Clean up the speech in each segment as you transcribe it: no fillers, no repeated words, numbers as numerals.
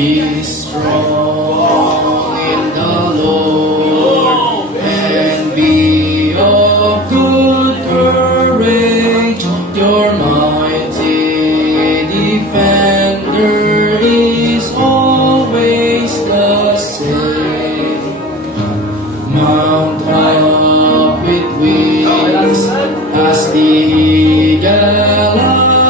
Be strong in the Lord and be of good courage. Your mighty defender is always the same. Mount high up with wings as the eagle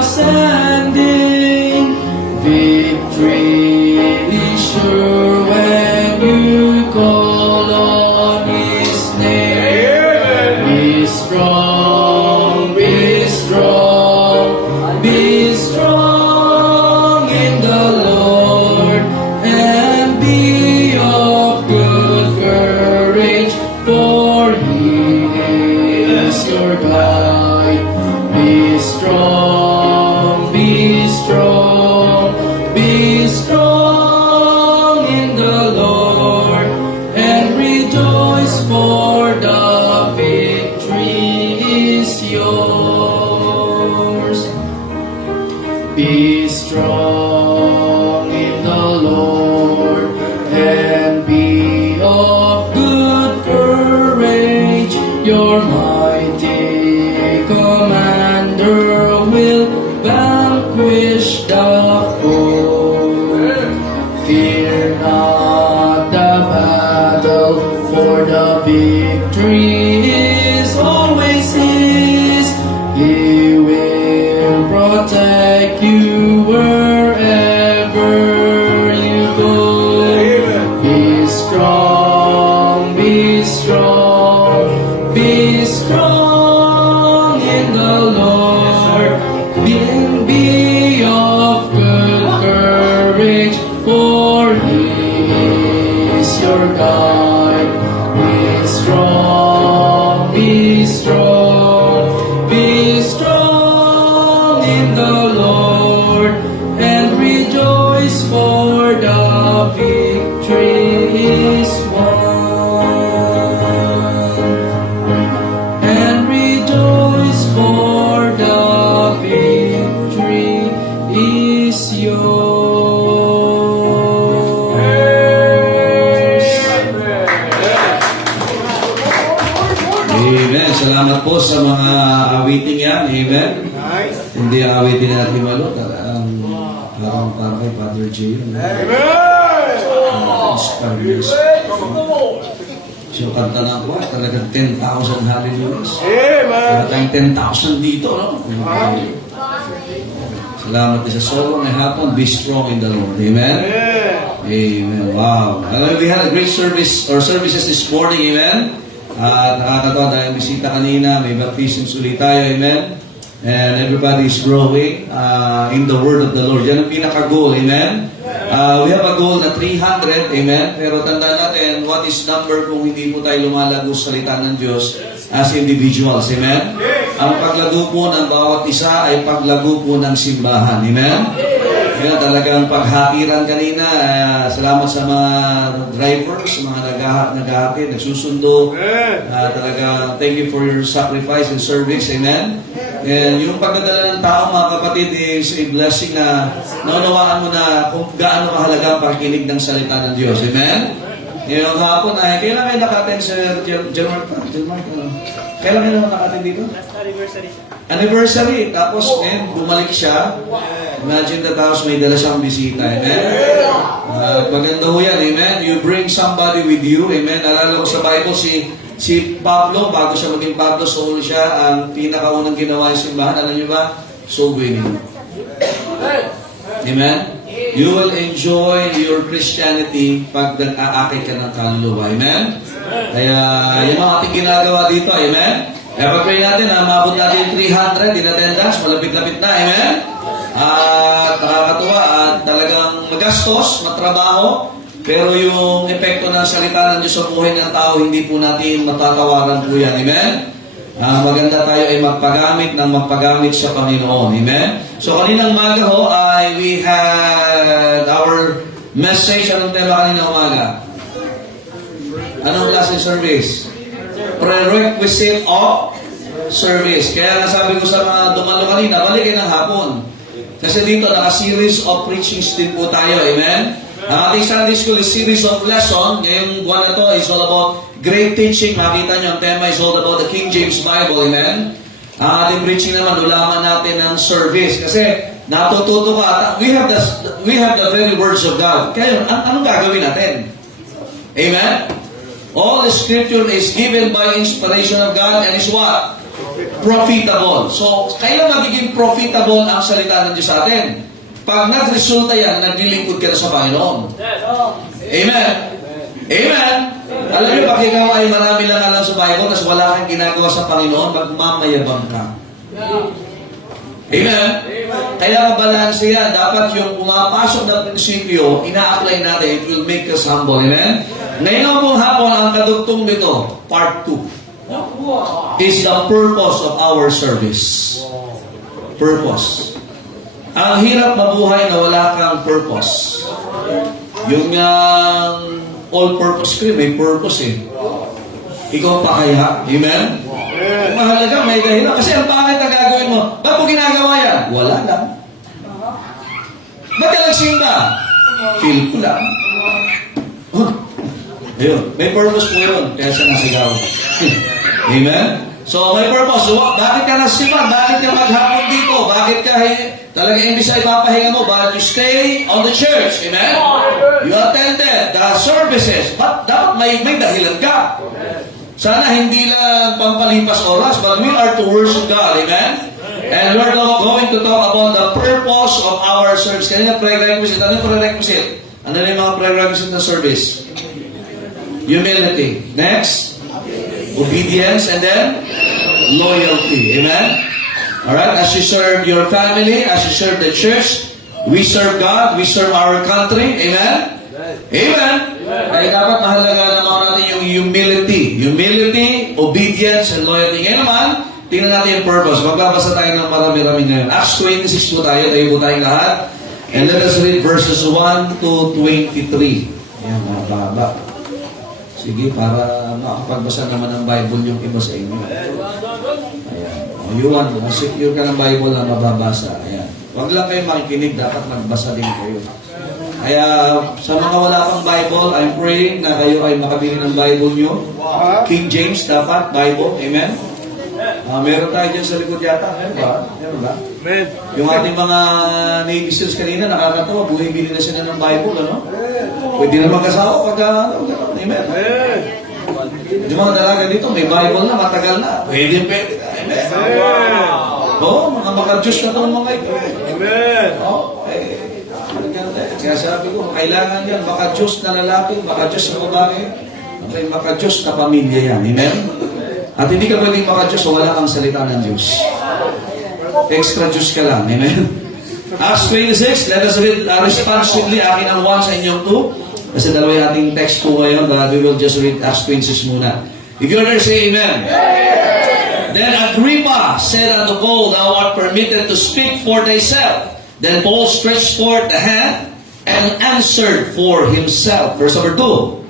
ascending. Victory is sure when you call on His name. Be strong, be strong, be strong in the Lord, and be of good courage, for He is your guide. Be strong, be strong, be strong in the Lord, and rejoice, for the victory is yours. Be strong in the Lord, and be of good courage. Your mighty commander will vanquish the foe. Fear not the battle, for the victory is always His. He will protect you wherever you go. Be strong, be strong, be strong in the Lord. Be of good courage, for He is your guide. Be strong, be strong, be strong in the Lord, and rejoice, for the victory is won. And rejoice, for the victory is yours. Amen. Salamat po sa mga awiting yan. Amen. Hindi awitin natin malo. Parang kay Father J. Amen. So, kanta na ko, talagang 10,000 hallelujahs. Wala tayong 10,000 dito, no? Salamat din sa solo na hapon. Be strong in the Lord. Amen? Amen. Wow. We had a great service or services this morning. Amen? At nakakatawa dahil bisita kanina, may baptisms ulit tayo. Amen? And everybody is growing in the word of the Lord. Yan ang pinaka-goal. Amen? We have a goal na 300. Amen? Pero tandaan natin, what is number kung hindi po tayo lumalago sa salita ng Diyos as individuals. Amen? Ang paglago po ng bawat isa ay paglago po ng simbahan. Amen? Kaya talagang paghakiran kanina, salamat sa mga drivers, mga naghahatid, nagsusundo. Talaga, thank you for your sacrifice and service. Amen? And yung pagdadala ng tao, mga kapatid, is a blessing na naunawaan mo na kung gaano kahalaga ang pakikinig ng salita ng Diyos. Amen? Yung hapon ay, kailan kayo naka-attend sa Jelmark? Kailan kayo naka-attend dito? Last anniversary. Anniversary. Tapos, bumalik siya. Imagine that house, may dala siyang bisita. Amen? Maganda ho yan. Amen? You bring somebody with you. Amen? Nalala ko sa Bible, si Pablo, bago siya maging Pablo, Saul siya, ang pinakaunang ginawa yung simbahan. Alam niyo ba? Soul winning. Amen? You will enjoy your Christianity pag nag-aakit ka ng kaluluwa. Amen? Kaya, yung mga ating ginagawa dito. Amen? Kaya pag-pray natin, maabot natin yung 300 in attendance, malapit-lapit na. Amen? At nakakatuwa at talagang magastos, matrabaho, pero yung epekto ng salita ng Diyos sa buhay ng tao, hindi po natin matatawaran po yan. Amen? Maganda tayo ay magpagamit ng magpagamit sa Panginoon. Amen? So kaninang umaga ho ay we had our message. Anong tema kaninang umaga? Anong klase service? Prerequisite of service. Kaya nasabi ko sa mga dumalo kanina, balik kayo ng hapon. Kasi dito, naka-series of preachings din po tayo. Amen? Ang ating Sunday School is series of lesson. Ngayong buwan na to is all about great teaching. Makita nyo, ang tema is all about the King James Bible. Amen? Ang ating preaching naman, ulaman natin ng service. Kasi natututo ka. We have the very words of God. Kaya anong gagawin natin? Amen? All the scripture is given by inspiration of God and is what? Profitable. So, kailan magiging profitable ang salita ng Diyos sa atin? Pag nagresulta yan, naglilingkod ka na sa Panginoon. Amen? Amen? Alam niyo, pag ikaw ay marami lang alam sa Bible, tapos wala kang ginagawa sa Panginoon, magmamayabang ka. Amen? Kaya kabalanse yan. Dapat yung pumapasok na prinsipyo, ina-apply natin, it will make us humble. Amen? Ngayon pong hapon, ang kadugtong nito, part 2, is the purpose of our service. Purpose. Ang hirap mabuhay na wala kang purpose. Yung all-purpose cream, may purpose eh. Ikaw pa kaya? Amen? Mahalaga, may dahilan. Kasi ang pangit na gagawin mo, ba't mo ginagawa yan? Wala lang. Ba't ka nagsimba? Feel ko lang. Ayun, may purpose po yun. Kaya siya nasigaw. Amen? So, may purpose. So, bakit ka nagsimba? Bakit ka maghapon dito? Bakit ka talaga imbis ay ipapahinga mo? But you stay on the church. Amen? You attended the services. But dapat may dahilan ka. Sana hindi lang pampalipas oras, but we are to worship God. Amen? And we're going to talk about the purpose of our service. Kanina prerequisite. Ano yung prerequisite? Ano yung mga prerequisite ng service? Humility. Next? Obedience. And then? Loyalty. Amen? Alright? As you serve your family, as you serve the church, we serve God, we serve our country. Amen? Amen? Kaya dapat mahalaga naman natin yung humility. Humility, obedience, and loyalty. Ngayon naman, tingnan natin yung purpose. Magbabasa tayo ng marami-rami ngayon. Acts 26 po tayo. Tayo po tayong lahat. And let us read verses 1 to 23. Ayan, mababa. Sige, para makapagbasa naman ng Bible yung iba sa inyo. Ayan. O, you want, secure ka ng Bible na mababasa. Ayan. Huwag lang kayo makikinig, dapat magbasa din kayo. Kaya sa mga wala pang Bible, I'm praying na kayo ay makabili ng Bible nyo. King James dapat, Bible. Amen? Meron tayo dyan sa likod yata. Meron ba? Meron ba? Amen. Yung ating mga Navy SEALs kanina, nakakatawa, bumibili na sila ng Bible, ano? Pwede na mag-asawa pagka, amen? Yung mga dalaga dito, may Bible na, matagal na. Pwede. Amen? Oo, mga maka-Diyos na itong mga ito. Amen. Oo, kaya sabi ko, kailangan yan, maka-Diyos na lalaki, maka-Diyos na babae, okay, maka-Diyos na pamilya yan. Amen? At hindi ka pwedeng maka-Diyos o wala kang salita ng Diyos. Extra Diyos ka lang. Amen? Acts 26, let us read responsibly. Akin ang 1 sa inyong 2. Kasi dalawa yung ating text po ngayon, but we will just read Acts 26 muna. If you're there, say Amen. Then Agrippa said unto Paul, Thou art permitted to speak for thyself. Then Paul stretched forth the hand and answered for himself. Verse number 2.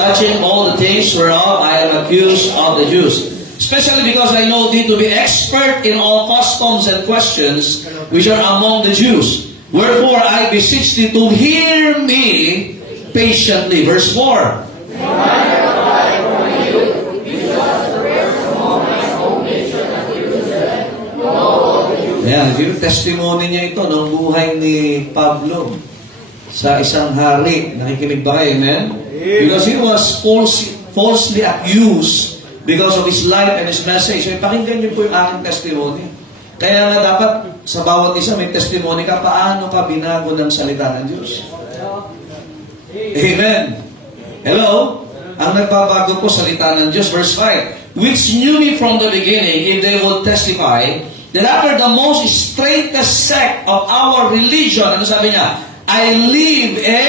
Touching all the things whereof I am accused of the Jews. Especially because I know thee to be expert in all customs and questions which are among the Jews. Wherefore I beseech thee to hear me patiently. Verse 4. Ayan, yung testimony niya ito ng buhay ni Pablo sa isang hari. Nakikinig ba kayo? Amen? Because he was falsely accused because of his life and his message. So, pakinggan niyo po yung aking testimony. Kaya nga dapat sa bawat isa may testimony ka, paano ka binago ng salita ng Diyos. Amen. Hello? Ang nagbabago po salita ng Diyos. Verse 5. Which knew me from the beginning, if they will testify, that after the most straightest sect of our religion, ano sabi niya? I live a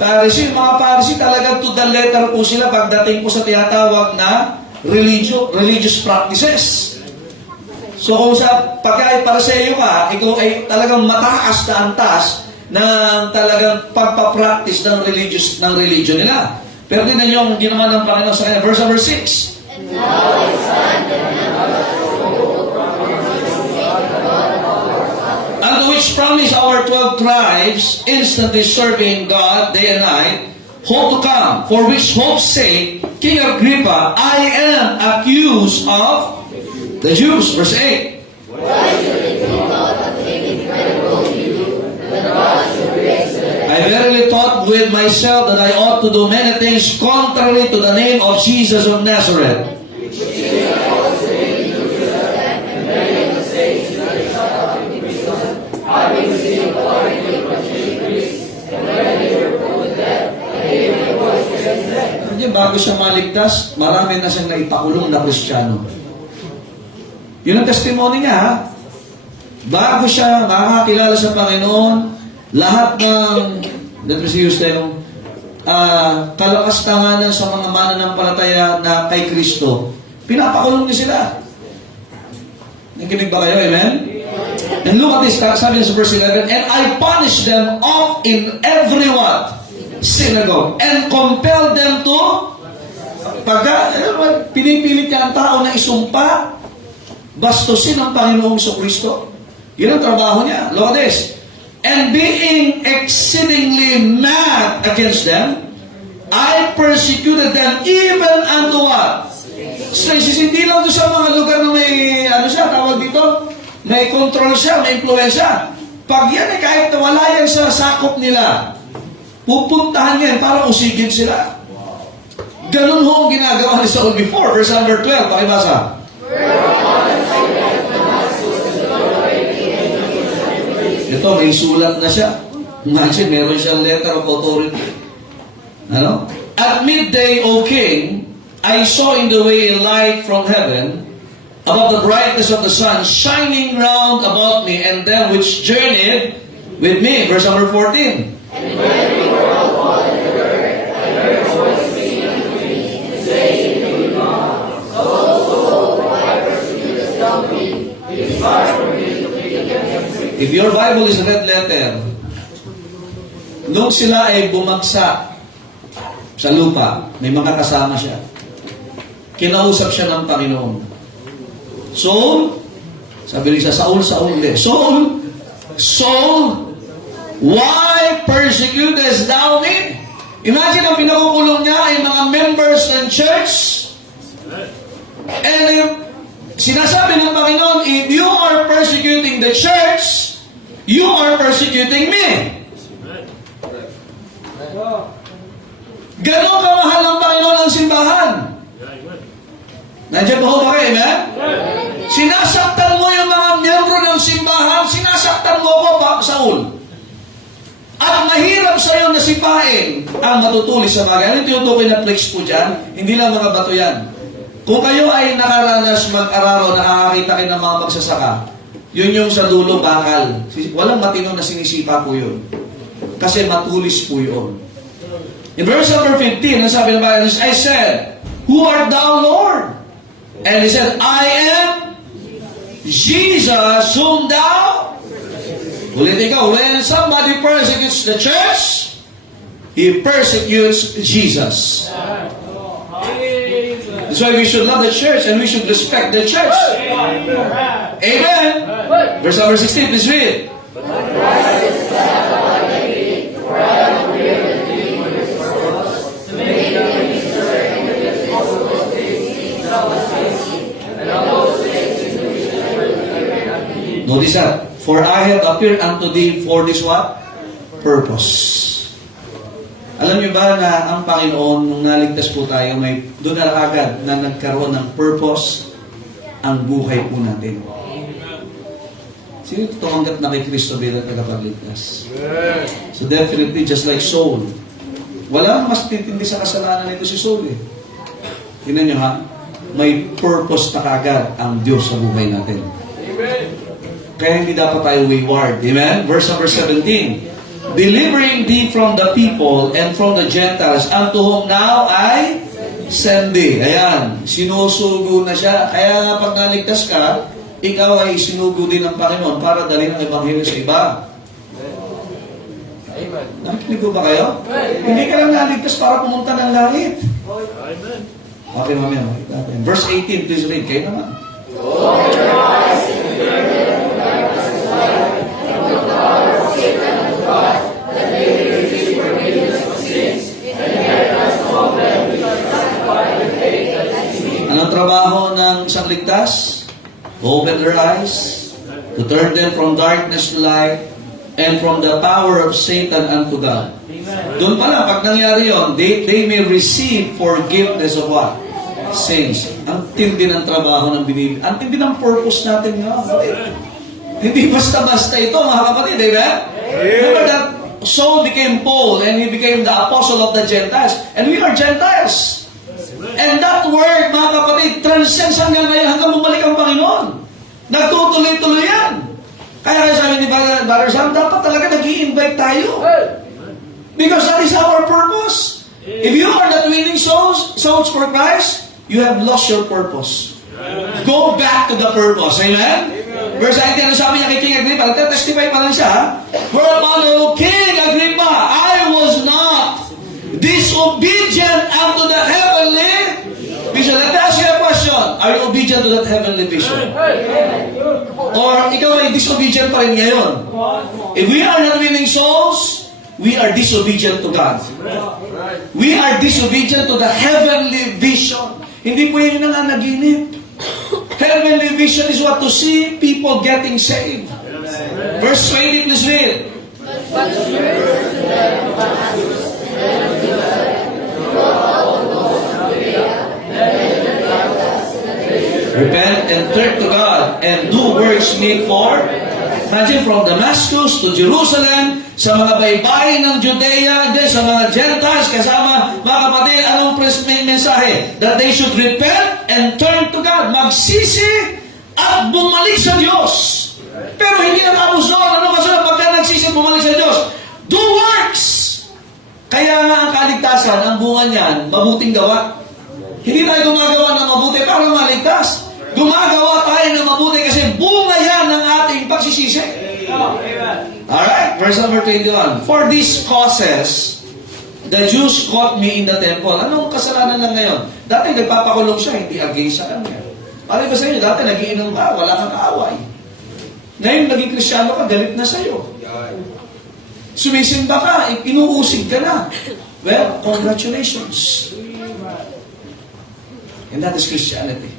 Pharisee. Mga Pharisee talagang to the letter po sila pagdating po sa tinatawag na religious practices. So kung sa pagka ay Pariseo ka, ikaw ay talagang mataas na antas ng talagang pagpapractice ng religion nila. Pero din ninyo, hindi naman ng Panginoon sa kanya. Verse number 6. And now I stand which promised our 12 tribes, instantly serving God day and night, hope to come, for which hope's sake, King Agrippa, I am accused of the Jews. Verse 8. I verily thought with myself that I ought to do many things contrary to the name of Jesus of Nazareth. Bago siya maligtas, marami na siyang naipakulong na Kristiyano. Yun ang testimony niya, ha? Bago siya makakakilala sa Panginoon, lahat ng, let me see you say, kalakastanganan sa mga mananampalataya na kay Kristo, pinapakulong niya sila. Nakikinig ba kayo? Amen? And look at this, sabi niya sa verse 11, and I punish them off in every what? Synagogue, and compel them to, pinipilit niya ang tao na isumpa, bastusin ang Panginoong Kristo. Yun ang trabaho niya. Look at this. And being exceedingly mad against them, I persecuted them even unto what? So, hindi lang doon sa mga lugar na may, tawag dito, may control siya, may influensya. Pag yan kahit wala yan sa sakop nila, pupuntahan yan para usigin sila. Ganun ho ang ginagawa ni Saul before. Verse number 12, pakibasa. Ito, may sulat na siya. Imagine, meron siyang letter of authority. Ano? At midday, O king, I saw in the way a light from heaven, above the brightness of the sun, shining round about me, and them which journeyed with me. Verse number 14. And when we were all fallen to earth, I heard a voice speaking unto me, and saying to me, Saul, why persecutest thou me? It is hard for me to plead against thee. If your Bible is red letter, nung sila ay bumagsak sa lupa, may mga kasama siya. Kinausap siya ng Panginoon. Saul, sabi niya, Saul, why persecutest thou me? Imagine ang pinakukulong niya ay mga members ng church. And sinasabi ng Panginoon, if you are persecuting the church, you are persecuting me. Ganon kamahal ng Panginoon ang simbahan. Nandiyan ba kayo, amen? Sinasaktan mo yung mga miyembro ng simbahan, sinasaktan mo ko, Saul. At mahirap sa iyo na sipain ang matutulis sa bagay. Ano tinutukoy na flex po dyan? Hindi lang mga bato yan. Kung kayo ay nakaranas mag-araro, nakakakita kayo ng mga magsasaka, yun yung sa dulo bakal. Walang matino na sinisipa po yun. Kasi matulis po yun. In verse number 15, ang sabi ng Bible, I said, Who art thou, Lord? And he said, I am Jesus whom thou. Ulitin ko, when somebody persecutes the church, he persecutes Jesus. That's why we should love the church and we should respect the church. Amen. Verse number 16, please read. Notice that. For I have appeared unto thee for this what? Purpose. Alam niyo ba na ang Panginoon, nung naligtas po tayo, may doon na agad na nagkaroon ng purpose ang buhay po natin. Sino tumanggap na kay Kristo bilang tagapagligtas? So definitely, just like Saul, wala mas titindi sa kasalanan nito si Saul eh. Tingnan niyo ha, may purpose na kagad ang Diyos sa buhay natin. Kaya hindi dapat tayo wayward. Amen? Verse number 17. Delivering thee from the people and from the Gentiles, unto whom now I send thee. Ayan, sinusugo na siya. Kaya pag naligtas ka, ikaw ay sinugo din ng Panginoon para dalhin ang Ebanghelyo sa iba. Amen. Nakikinig ba kayo? Hindi ka lang naligtas para pumunta ng langit. Amen. Okay, mamaya. Verse 18, please read. Kayo naman. trabaho ng isang ligtas? Open their eyes, to turn them from darkness to light, and from the power of Satan unto God. Doon pala, pag nangyari yun, they may receive forgiveness of what? Sins. Ang tindi ng trabaho ng binibig. Ang tindi ng purpose natin nga. Hindi basta-basta ito, mga kapatid. Amen? Remember that Saul became Paul and he became the apostle of the Gentiles. And we are Gentiles. And that word, mga kapatid, transcends hanggang ngayon, hanggang bumalik ang Panginoon. Nagtutuloy-tuloy yan. Kaya sabi ni Brother Sam, dapat talaga nag-i-invite tayo. Because that is our purpose. If you are not winning souls for Christ, you have lost your purpose. Go back to the purpose. Amen? Verse 19, ano sabi niya kay King Agrippa? Nagtetestify pa lang siya, ha? Whereupon, O King Agrippa, I was not disobedient unto the heavenly vision. Let me ask you a question. Are you obedient to that heavenly vision? Or ikaw ay disobedient pa rin ngayon? If we are not winning souls, we are disobedient to God. We are disobedient to the heavenly vision. Hindi po yun ang naginip. Heavenly vision is what? To see people getting saved. Verse 20, please read. Repent and turn to God and do works made for. Imagine from Damascus to Jerusalem, sa mga baybayin ng Judea, then sa mga Gentiles, kasama mga kapatid, anong mensahe? That they should repent and turn to God. Magsisi at bumalik sa Diyos. Pero hindi na tapos doon. Ano kasunod? Pagka nagsisi at bumalik sa Diyos, do works. Kaya nga ang kaligtasan, ang bunga niyan, mabuting gawa. Hindi tayo gumagawa ng mabuti para maligtas. Gumagawa tayo ng mabuti kasi bunga yan ng ating pagsisisi. Alright, verse number 21. For these causes, the Jews caught me in the temple. Anong kasalanan lang ngayon? Dati nagpapakulong siya, hindi against sa kanya. Pari ba sa inyo, dati nagiinom ka, wala kang kaaway. Ngayon, naging Kristyano ka, galit na sa'yo. Sumisimba ka, inuusig ka na. Well, congratulations. And that is Christianity.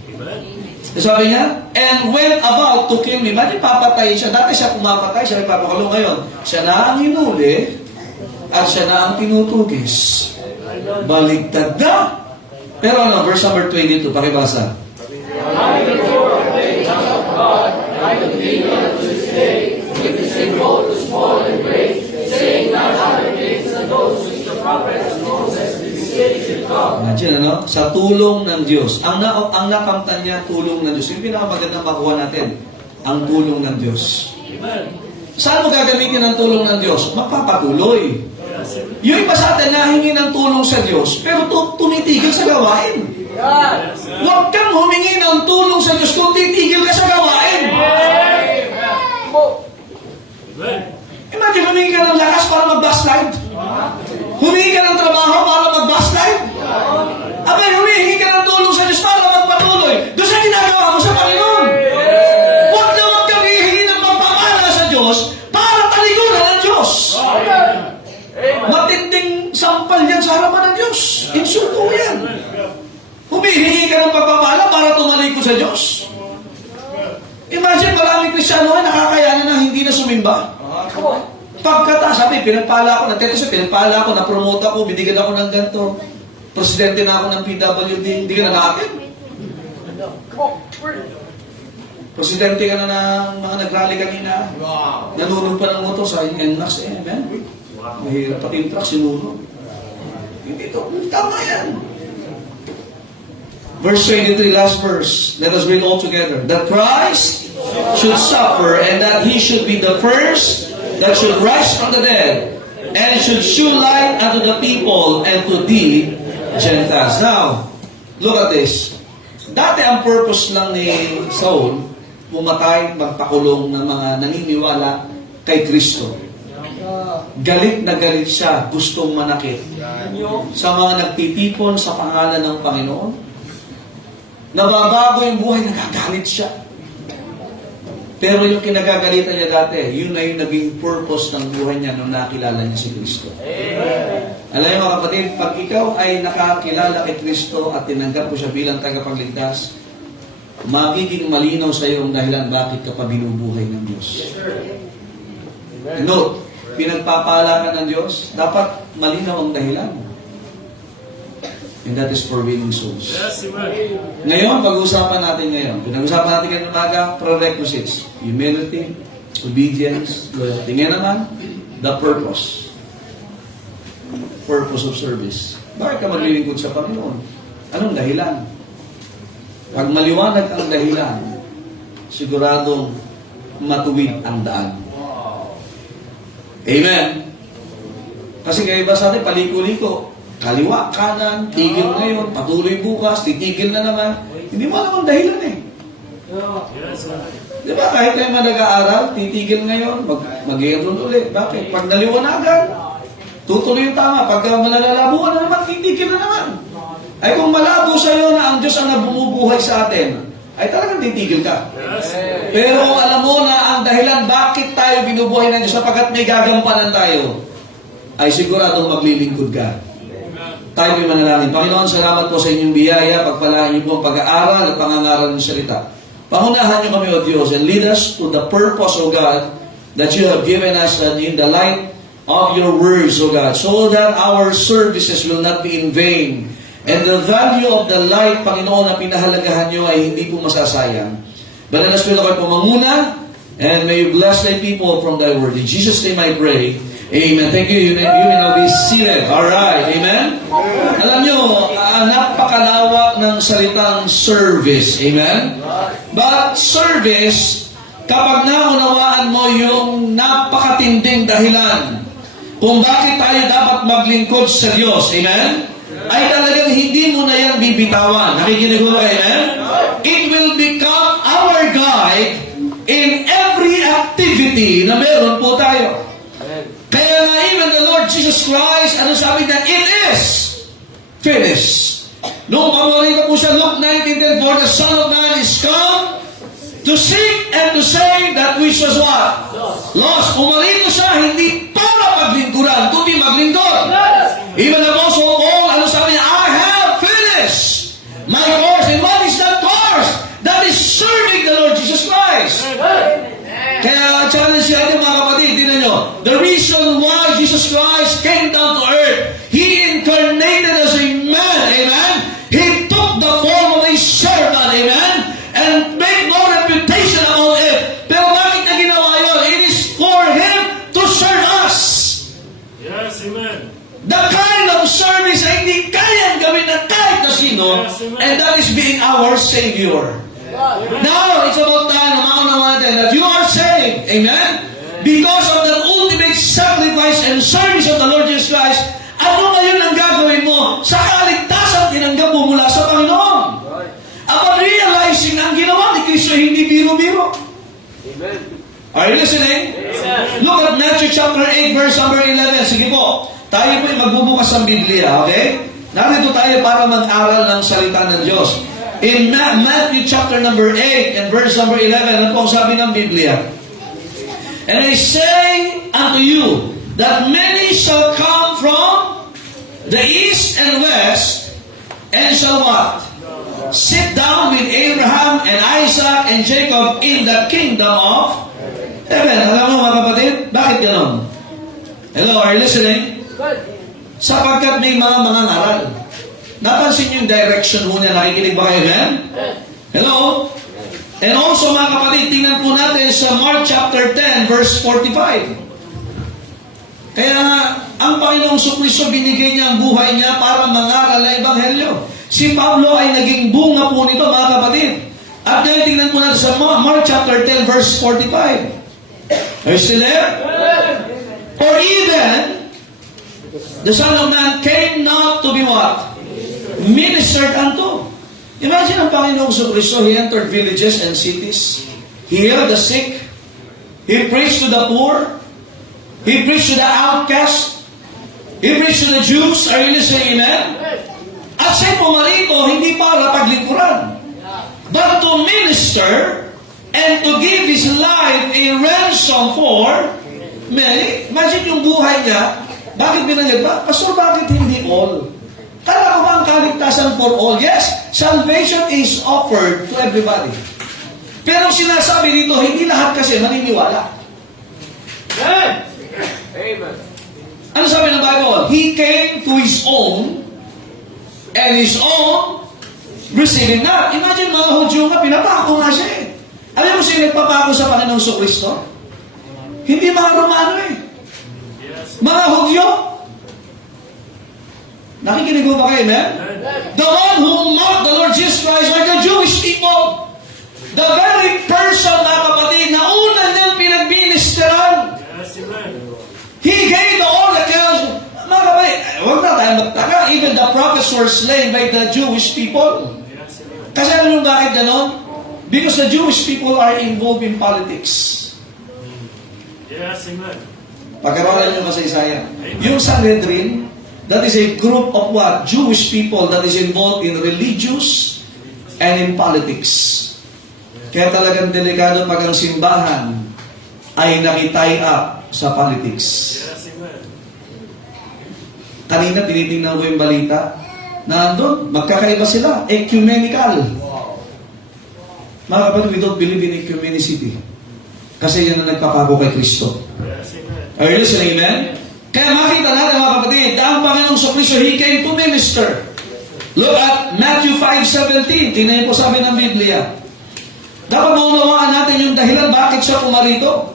Sabi niya, and went about to kill me. Mali papatay siya. Dati siya pumapatay, siya nagpapakulong ngayon. Siya na ang hinuli at siya na ang tinutugis. Baligtad na. Pero ano, verse number 22, pakibasa. I continue unto this day, witnessing both to small and great, saying not other things than those which the prophets of Moses did say should come. Imagine, ano? Sa tulong ng Diyos. Ang nakamtan niya, tulong ng Diyos. Yung pinakamagandang makuha natin, ang tulong ng Diyos. Saan mo gagamitin ang tulong ng Diyos? Magpapatuloy. Yung iba sa atin, nahingi ng tulong sa Diyos, pero tumitigil sa gawain. Huwag kang humingi ng tulong sa Diyos kung titigil ka sa gawain. Imagine, humingi ka ng lakas para mag-backslide. Humingi ka ng trabaho para mag-backslide. Abay, humingi ka ng tulong sa Diyos para magpatuloy. Doon sa ginagawa mo sa Panginoon. Huwag kang hihingi ng pagpapala sa Diyos para talikuran ng Diyos. Matinding sampal yan sa harapan ng Diyos. Insulto yan. Humihingi ka ng pagpapala para tumalikod sa Diyos. Imagine, maraming Kristyano ay nakakayanan na hindi na sumimba. Pagkata, sabi, pinagpala ako, pinagpala ako, na-promote ako, binigyan ako ng ganito. Presidente na ako ng PWD, hindi ka na natin. Presidente ka na ng mga nag-rally kanina. Nanunog pa ng motor sa NMAX, amen? Mahirap pati yung truck, sinunog. Hindi ito, tama yan. Verse 23, last verse. Let us read all together. That Christ should suffer and that He should be the first that should rise from the dead and should shew light unto the people and to the Gentiles. Now, look at this. Dati ang purpose lang ni Saul, pumatay, magpakulong ng mga naniniwala kay Kristo. Galit na galit siya, gustong manakit sa mga nagtitipon sa pangalan ng Panginoon. Nababago yung buhay, nagagalit siya. Pero yung kinagagalitan niya dati, yun na yung naging purpose ng buhay niya nung nakilala niya si Kristo. Alam niyo mga kapatid, pag ikaw ay nakakilala kay Kristo at tinanggap mo siya bilang tagapagligtas, magiging malinaw sa iyo ang dahilan bakit ka pa binubuhay ng Diyos. Note, pinagpapala ka ng Diyos, dapat malinaw ang dahilan. And that is for winning souls. Ngayon, pag-uusapan natin ngayon. Pinag-usapan natin ngayon umaga, prerequisites. Humility, obedience, loyalty. Ngayon naman, the purpose. Purpose of service. Bakit ka maglilingkod sa Panginoon? Anong dahilan? Pag maliwanag ang dahilan, siguradong matuwid ang daan. Amen? Kasi kayo ba sa atin, paliko-liko. Kaliwa, kanan, tigil ngayon, patuloy bukas, titigil na naman. Hindi mo alam ang dahilan eh. Di ba? Kahit tayo nag-aaral, titigil ngayon, mag-iiron ulit. Bakit? Pag naliwanagan, tutuloy yung tama. Pag malalalabuan na naman, titigil na naman. Ay kung malabo sa iyo na ang Diyos ang nabumubuhay sa atin, ay talagang titigil ka. Pero kung alam mo na ang dahilan bakit tayo binubuhay ng Diyos sapagkat may gagampanan tayo, ay siguradong maglilingkod ka. Tayo may manalangin. Panginoon, salamat po sa inyong biyaya. Pagpalaan niyo po ang pag-aaral at pangangaral ng salita. Pangunahan niyo kami, O Diyos, and lead us to the purpose, O God, that you have given us and in the light of your words, O God, so that our services will not be in vain. And the value of the light, Panginoon, na pinahalagahan niyo ay hindi po masasayang. Banal na Espiritu, kayo po manguna, and may you bless thy people from thy word. In Jesus' name I pray. Amen. Thank you. You may now be seated. Alright. Amen. Alam nyo, napakalawak ng salitang service. Amen. But service, kapag naunawaan mo yung napakatinding dahilan kung bakit tayo dapat maglingkod sa Diyos. Amen. Ay talagang hindi mo na yan bibitawan. Nakikinig mo ba? Amen. It will become our guide in every activity na meron po tayo. Kaya nga even the Lord Jesus Christ, ano sabi na, it is finished. Noong pamarita po siya, Luke 19:10, for the Son of Man is come to seek and to save that which was what? Lost. Pumarito siya, hindi para paglingkuran, kundi maglingkod. Even the Apostle Paul, ano sabi niya, I have finished my course. And what is that course? That is serving the Lord Jesus Christ. Kaya challenge natin mga kapatid, tingnan nyo, the reason why Jesus Christ came down to earth, He incarnated as a man, amen? He took the form of a servant, amen? And made no reputation about it. Pero bakit na ginawa yun? It is for Him to serve us. Yes, amen. The kind of service ay hindi kayang gawin ng kahit na sino, and that is being our Savior. Now, it's about time na maunawa natin that you are saved. Amen? Because of the ultimate sacrifice and service of the Lord Jesus Christ, ano ngayon ang gagawin mo sa kaligtasan tinanggap mo mula sa Panginoon? About realizing na ang ginawa ni Kristo hindi biro-biro. Amen. Are you listening? Look at Matthew chapter 8, verse number 11. Sige po, tayo po ay magbubukas ng Biblia, okay? Narito tayo para mag-aral ng salita ng Diyos. In Matthew chapter number 8 and verse number 11, ano po ang sabi ng Biblia? And I say unto you, that many shall come from the east and west, and shall what? Sit down with Abraham and Isaac and Jacob in the kingdom of heaven. Alam mo mga kapatid, bakit ganoon? Hello, are you listening? Sapagkat may mga mangangaral. Napansin niyo yung direction mo niya, nakikinig ba kayo, amen? Hello? And also mga kapatid, tingnan po natin sa Mark chapter 10, verse 45. Kaya ang Panginoong Kristo binigay niya ang buhay niya para mangaral na ebanghelyo. Si Pablo ay naging bunga po nito, mga kapatid. At ngayon tingnan po natin sa Mark chapter 10, verse 45. Are you still there? For even the Son of Man came not to be what? Ministered unto. Imagine ang Panginoong Kristo, He entered villages and cities. He healed the sick. He preached to the poor. He preached to the outcast. He preached to the Jews. Are you listening, amen? At siya'y pumarito, hindi para paglingkuran, but to minister and to give His life a ransom for many. Imagine yung buhay niya. Bakit binanggit ba? Pastor, bakit hindi all? Kala ko ba ang kaligtasan for all? Yes, salvation is offered to everybody. Pero sinasabi dito, hindi lahat kasi maniniwala. Amen. Ano sabi ng Bible? He came to His own, and His own received Him not. Imagine mga Hudyo nga, pinapako nga siya eh. Alam mo sino nagpapako sa Panginoong Kristo? Hindi mga Romano eh. Mga Hudyo. Nakikinig mo ba kayo, amen? The one who mocked the Lord Jesus Christ are the Jewish people. The very person, mga kapatid, na una niyang pinagministeran. Yes, amen. He gave the all accounts. Mga kapatid, huwag na tayo magtaka. Even the prophets were slain by the Jewish people. Yes, amen. Kasi ano yung bakit ganon? Because the Jewish people are involved in politics. Yes, amen. Pagkaralan nyo ba sa Isaiah? Yung Sanhedrin, that is a group of what? Jewish people that is involved in religious and in politics. Kaya talagang delikado pag ang simbahan ay nakitie up sa politics. Yes, amen. Kanina tinitingnan ko yung balita na doon, magkakaiba sila. Ecumenical. Mga kapatid, we don't believe in ecumenicity. Kasi yan ang nagpapago kay Kristo. Yes, amen. Are you listening, amen? Kaya makita natin mga kapatid, ang Panginoong Kristo, He came to minister. Look at Matthew 5:17. Tingnan niyo po sabi ng Biblia. Dapat maunawaan natin yung dahilan bakit siya pumarito.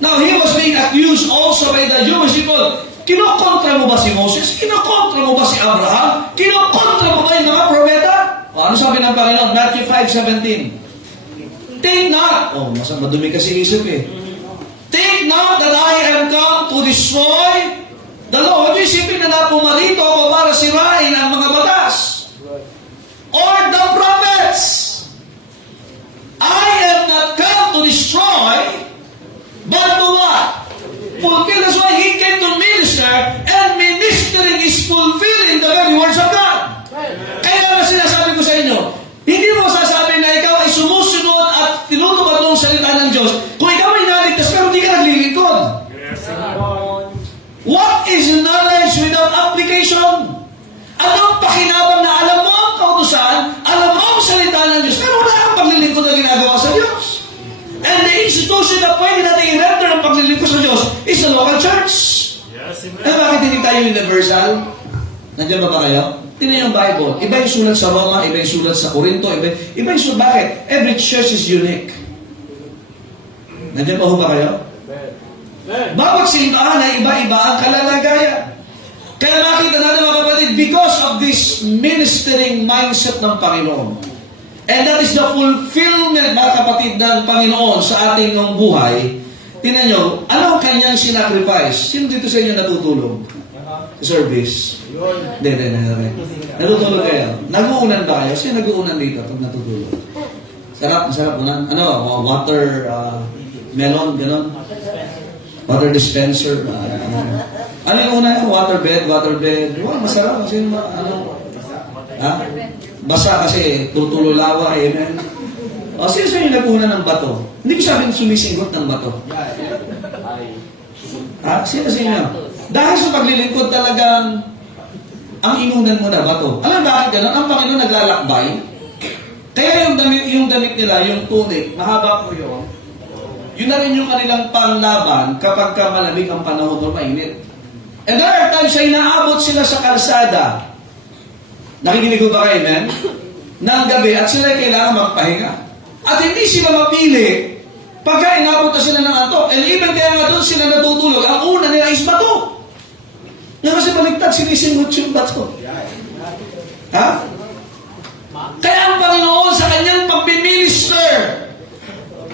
Now, he was being accused also by the Jewish people. Kinokontra mo ba si Moses? Kinokontra mo ba si Abraham? Kinokontra mo ba yung mga propeta? O, ano sabi ng Panginoon? Matthew 5:17. Think not. Oh, madumi kasi isip eh. Think not that I am come to destroy the law. Huwag isipin na pumarito ako para sirain ang mga batas. Or the prophets. I am not come to destroy, but to what? Fulfill. That's why He came to minister, and ministering is fulfilling the very words of God. Kaya nga sinasabi ko sa inyo, hindi mo sasabi na ikaw ay sumusunod at tinutupad mo ang salita ng Diyos kung ikaw ay naligtas pero hindi ka naglilingkod. Yes, amen. What is knowledge without application? Anong pakinabang na alam mo ang kautusan, alam mo ang salita ng Diyos, pero wala kang paglilingkod na ginagawa sa Diyos. And the institution na pwede natin i-render ang paglilingkod sa Diyos is the local church. Yes, amen. Eh bakit hindi tayo universal? Nandiyan ba kayo? Tingnan yung Bible. Iba yung sulat sa Roma, iba yung sulat sa Corinto, iba yung sulat. Bakit? Every church is unique. Nandiyan ba kayo? Bawat simbahan ay iba-iba ang kalalagayan. Kaya makita natin mga kapatid, because of this ministering mindset ng Panginoon, and that is the fulfillment, mga kapatid, ng Panginoon sa ating ng buhay, tingnan nyo, ano ang kanyang sinacrifice? Sino dito sa inyo natutulog? Sa service? Hindi. Natutulog kayo? Nag-uunan ba kayo? Sino nag-uunan dito pag natutulog? Sarap unan. Ano? Water, melon, gano'n? Water dispenser. Ano yung una yung water bed? Wow, masarap. Kasi ano? Ha? Basa kasi tutulo lawa. Amen. O, sino yung nag-una ng bato? Hindi ko sabing sumisingot ng bato. Ha? Sino sa inyo? Dahil sa paglilingkod talagang ang inunan mo na bato. Alam bakit gano'n? Ang Panginoon naglalakbay. Kaya yung damit nila, yung tunic, mahaba po yun. Yun na rin yung kanilang panglaban kapag ka malamig ang panahon o mainit. And there are times ay naabot sila sa kalsada. Nakikinig ko ba kayo, amen? Ng gabi at sila kailangan magpahinga. At hindi sila mapili pagka inabot na sila ng antok. And even kaya nga doon sila natutulog, ang una nila is bato. Nga kasi baligtad, sinisingot yung bato. Ha? Kaya ang Panginoon sa kanyang pagbiminister,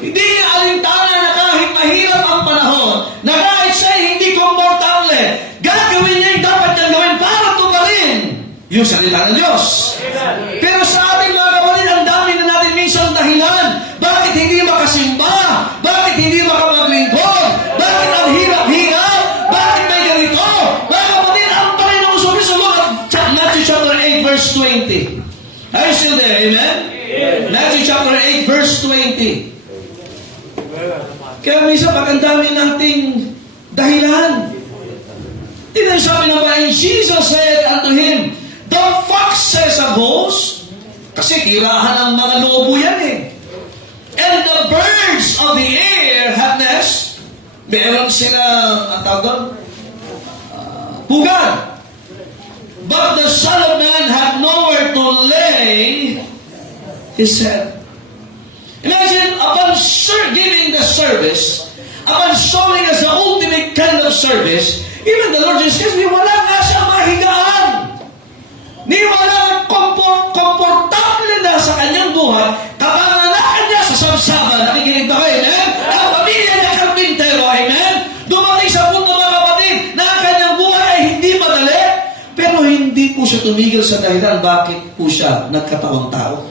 hindi niya alintana na kahit mahirap ang panahon, na kahit siya hindi komportable, gagawin niya yung dapat niya gawin para tumarin yung salita ng Diyos. Pero sa ating mga kapatid, ang dami na natin minsan dahilan. Bakit hindi makasimba? Bakit hindi makapaglingkod? Bakit ang hirap-hirap? Bakit may ganito? Mga kapatid, ang Panginoong sumusunod at Matthew chapter 8 verse 20. Are you still there? Amen? Matthew chapter 8 verse 20. Kaya minsan pag ang dami nating dahilan. Tingnan sabi ng Bible, Jesus said unto him, the foxes have holes, kasi tirahan ang mga lobo yan eh. And the birds of the air have nests. Meron silang, ang tawag doon? Pugad. But the Son of Man had nowhere to lay his head. Imagine, upon giving the service, upon showing us the ultimate kind of service, even the Lord Jesus Christ, wala nga siya mahigaan. Ni wala komportable na sa kanyang buhay, kapanganakan niya sa sabsaban. Nakikinig ba kayo, amen? Ang pamilya niya karpintero, amen? Dumating sa punto, mga kapatid, na ang kanyang buhay ay hindi madali, pero hindi po siya tumigil sa dahilan bakit po siya nagkatawang tao.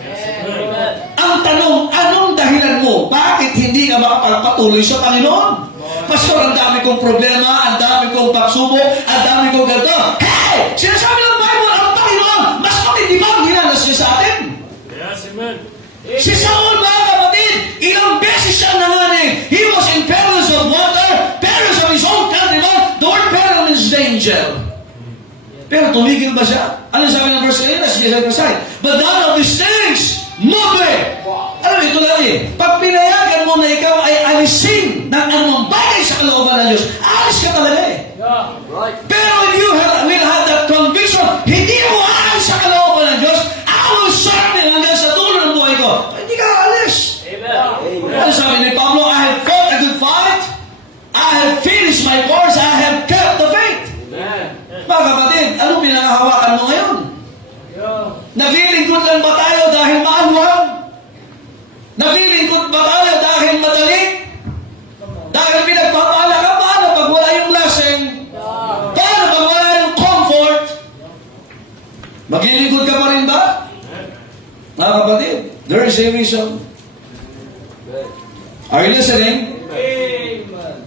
Ang tanong, anong dahilan mo? Bakit hindi ka makapagpatuloy sa Panginoon? Pastor, ang dami kong problema, ang dami kong pagsubok, ang dami kong ganito. Hey! Sinasabi ng Bible, ang Panginoon, mas matindi ba ang hinanas niya sa atin? Yes, amen. Si Saul, mga kapatid, ilang beses siyang nanganig. He was in perils of water, perils of his own countrymen. The word peril means danger. Pero tumigil ba siya? Ano sabi ng verse 8? Let's get aside. But none of these things move it. Ano ito lang eh? Pag pinayagan mo na ikaw ay alisin ng anumang bagay sa kalooban ng Diyos, alis ka talaga eh. Pero if you will have that conviction, hindi mo alis sa kalooban ng Diyos, I will serve Him hanggang sa dulo ng buhay ko. Hindi ka alis. Ano sabi ni Pablo? I have fought a good fight. I have finished my course. I have kept the faith. Mga kapatid, anong pinangahawakan mo ngayon? Naglilingkod lang ba tayo dahil maanuhan? Naglilingkod ba tayo dahil madali? Dahil pinagpapala ka, paano pag wala yung blessing? Paano pag wala yung comfort? Maglilingkod ka pa rin ba? Mga kapatid, there is a reason. Are you listening?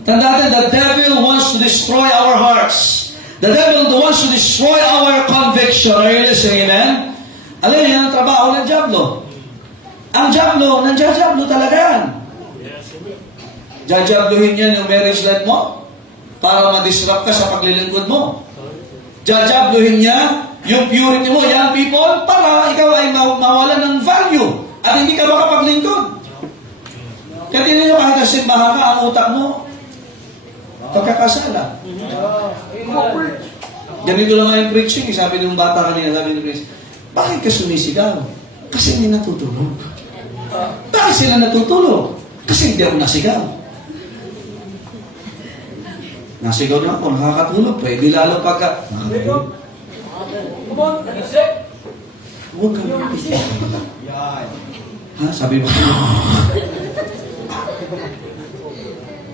Tandaan, the devil wants to destroy our hearts. The devil wants to destroy our conviction. Are you listening, amen? Alam niyo, yan ang trabaho ng Diablo. Ang Diablo, nandiyan-Diablo talaga yan. Yes, amen. Jajabluhin yan yung marriage life mo para ma-disrupt ka sa paglilingkod mo. Jajabluhin niya yung purity mo, young people, para ikaw ay mawala ng value at hindi ka makapaglingkod. Kaya tingnan nyo, kahit sa simbahan ka, ang utak mo, pagkakasala. Ganito lang nga yung preaching. Sabi ng bata kanina, sabi ng priest, bakit ka sumisigaw? Kasi hindi natutulog. Bakit sila natutulog? Kasi hindi ako nasigaw. Nasigaw na ako, nakakatulog. Pwede lalo pagka... Nakakatulog. Huwag ka mag-isip. Ha? Sabi mo.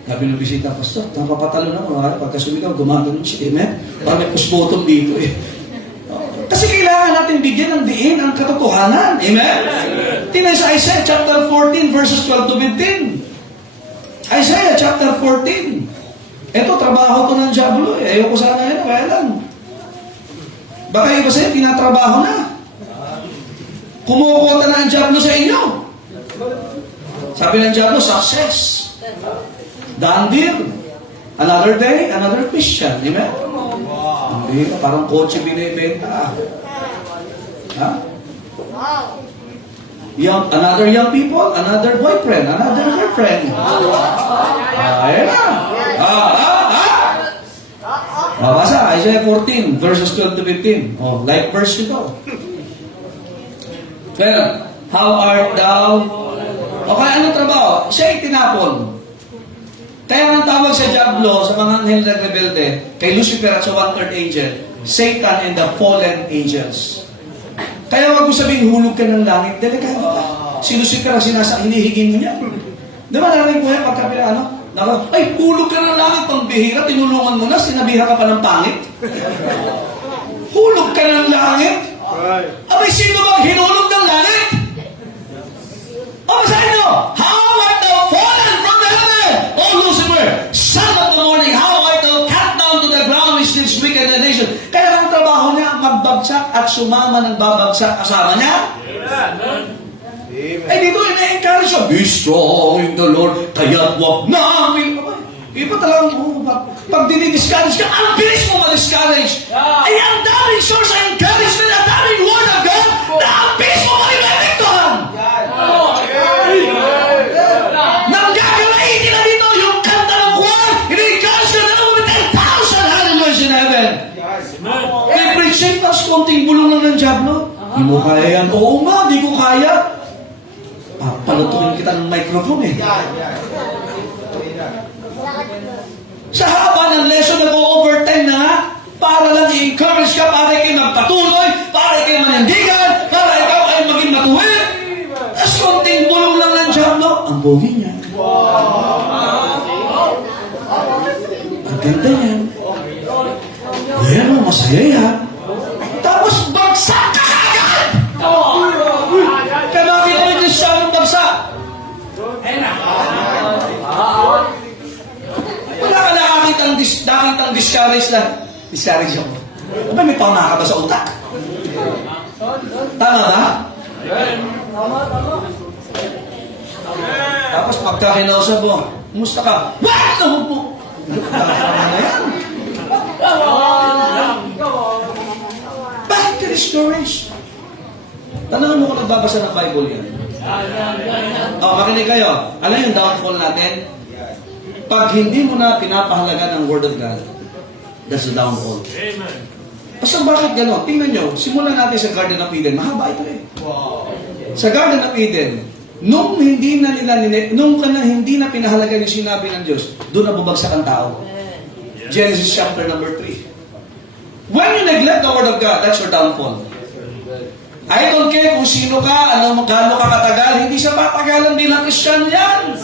Sabi ng bisita, Pastor, napapatalo na ako. Pagka sumigaw, gumagano siya. Amen? Parang may push button dito eh. Kasi kailangan natin bigyan ng diin ang katotohanan. Amen? Tingnan sa Isaiah chapter 14 verses 12 to 15. Isaiah chapter 14. Ito, trabaho to ng Diablo eh. Ayoko sana yan, kaya lang. Baka yung kasi tinatrabaho na. Kumukota na ang Diablo sa inyo. Sabi ng Diablo, success. Done deal. Another day, another Christian. Amen? Hindi ka, parang kotse binibenta. Ha? Another young people, another boyfriend, another girlfriend. Ayan na. Mabasa, Isaiah 14, verses 12 to 15. Oh, like verse ito. Kaya, how art thou? Okay, anong trabaho? Siya ay tinapon. Kaya ang tawag sa Diablo, sa mga anghel na rebelde, kay Lucifer at sa one-third angel, Satan and the fallen angels. Kaya wag mo sabing hulog ka ng langit. Delikado ka. Si Lucifer ang hinihigin mo niya. Di ba narinig mo yan pagkapila, ano? Ay, hulog ka ng langit, pangbihira, tinulungan mo na, sinabihan ka pa ng pangit. Hulog ka ng langit? Abay, sino bang hinulog ng langit? O, masahin nyo, how art thou fallen from the heaven, O Lucifer, son of the morning, how art thou cut down to the ground with this wicked nation. Kaya ang trabaho niya, magbagsak at sumama ng babagsak kasama niya. Amen. Eh dito, ina-encourage siya, be strong in the Lord, kaya't wag namin. Iba talagang, pag dinidiscourage ka, ang bilis mo ma-discourage. Ay, ang daming source ng encouragement, ang daming word of God, na ang bilis mo ma-epektuhan. Nang gagawin nila dito, yung kanta ng choir, in-encourage na naman with 10,000 hallelujahs in heaven. Eh, preaching, tapos konting bulong lang ng Diablo. Di mo kaya yan. Oo nga, di ko kaya. Palutukin kita ng microphone eh. Sa haba ng lesson, nag-overtime na nga, para lang i-encourage ka, para kayo magpatuloy, para kayo manindigan, para ikaw ay maging matuwid. Tapos konting bulong lang ng Diablo, ang bogi niya. Ang ganda yan. Ayan mo, masaya yan. Tapos bagsak ka agad! Kaya nakita mo yung siya ng bagsak. Wala ka nakakitang discourage lang. Discourage ako. Aba, may pamaka ba sa utak? Tama ba? Tapos pagka kinausap mo, kumusta ka? Wah! Tawag mo! Ano yan? Bakit ka discouraged? Tanangan mo kung nagbabasa ng Bible yan. Makinig kayo. Alam yung downfall natin? Pag hindi mo na pinapahalaga ng Word of God, that's the downfall. Amen. Basta bakit gano'n? Tingnan nyo, simulan natin sa Garden of Eden. Mahaba ito eh. Sa Garden of Eden, nung hindi na pinahalaga yung sinabi ng Diyos, doon na bubagsak ang tao. Genesis chapter number 3. When you neglect the Word of God, that's your downfall. I don't care kung sino ka, gaano ka katagal, hindi siya patagalan bilang Kristyano yan.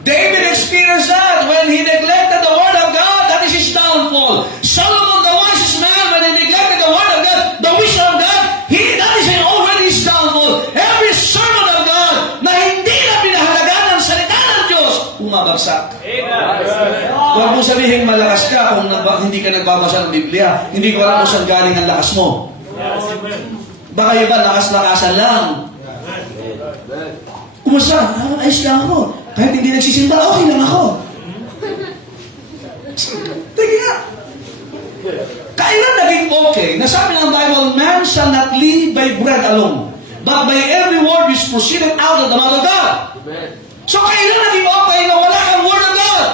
David experienced that when he neglected the Word of God, that is his downfall. Solomon, the wisest man, when he neglected the Word of God, the wisdom of God, that is already his downfall. Every servant of God na hindi na pinahalagaan ng salita ng Diyos, umabagsak. Huwag mo sabihin malakas ka kung hindi ka nagbabasa ng Biblia. Hindi ko alam kung saan galing ang lakas mo. Baka iba, lakas-lakasan lang. Kumusta? Ayos lang ako. Kahit hindi nagsisimba, okay lang ako. Tingin nga. Kailan naging okay? Nasabi ng Bible, man shall not live by bread alone, but by every word which proceeded out of the mouth of God. So kailan naging okay na wala kang Word of God?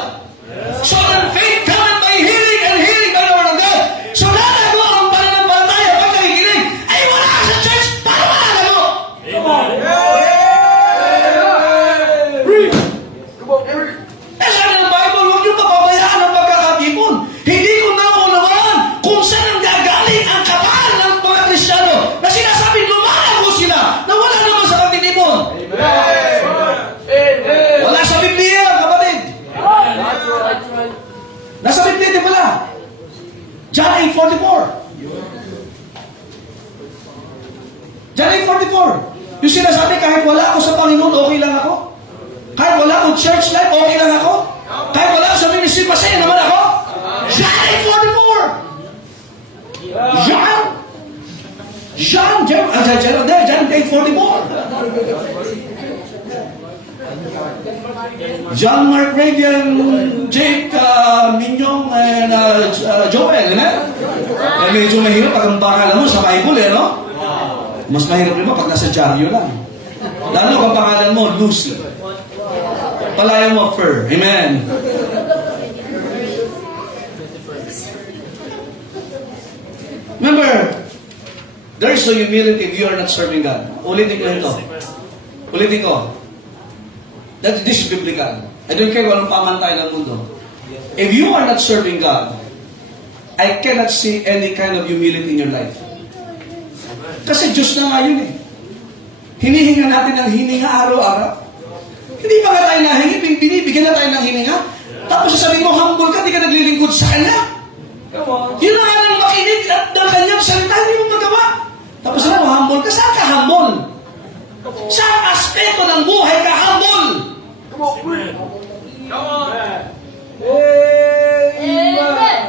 So then faith cometh by hearing, and hearing by the Word of God. So lalago ang pananampalataya pag nakikinig, ay wala ka sa church, paano malalago? Eh sabi ng Bible, huwag niyo papabayaan ang pagkakatipon. Hindi ko naunawaan kung saan ang gagaling ang kapal ng mga Kristiyano na sinasabing lumalago sila na wala naman sa pagtitipon. Wala sa Biblia, kapatid. Nasa Biblia, di pala. John 8:44. John 8:44. Yung sinasabi, kahit wala ako sa Panginoon, okay lang ako. Kahit wala akong church life, okay lang ako. Kahit wala ako sa ministry, masaya naman ako. John 8:44. John 8:44. John Mark Reagan, Jake, Minyong, and Joel, medyo mahirap pag ang pangalan mo sa Bible, no? Mas mahirap rin mo pag nasa dyaryo lang. Lalo kung pangalan mo, Lucy. Palayan mo, Fur. Amen. Remember, there is no humility if you are not serving God. Ulitin ko ito. Ulitin ko. This is biblical. I don't care kung anong pamantay ng mundo. If you are not serving God, I cannot see any kind of humility in your life. Kasi Diyos na nga yun eh. Hinihinga natin ng hininga araw-araw. Hindi ba nga tayo nahingi? Binibigyan na tayo ng hininga? Tapos sasabihin mo, humble ka, di ka naglilingkod sa Kanya. Yun na nga nang makinig at ng Kanyang salita, hindi mo magawa. Tapos na mo, humble ka. Saan ka humble? Saan aspeto ng buhay ka humble?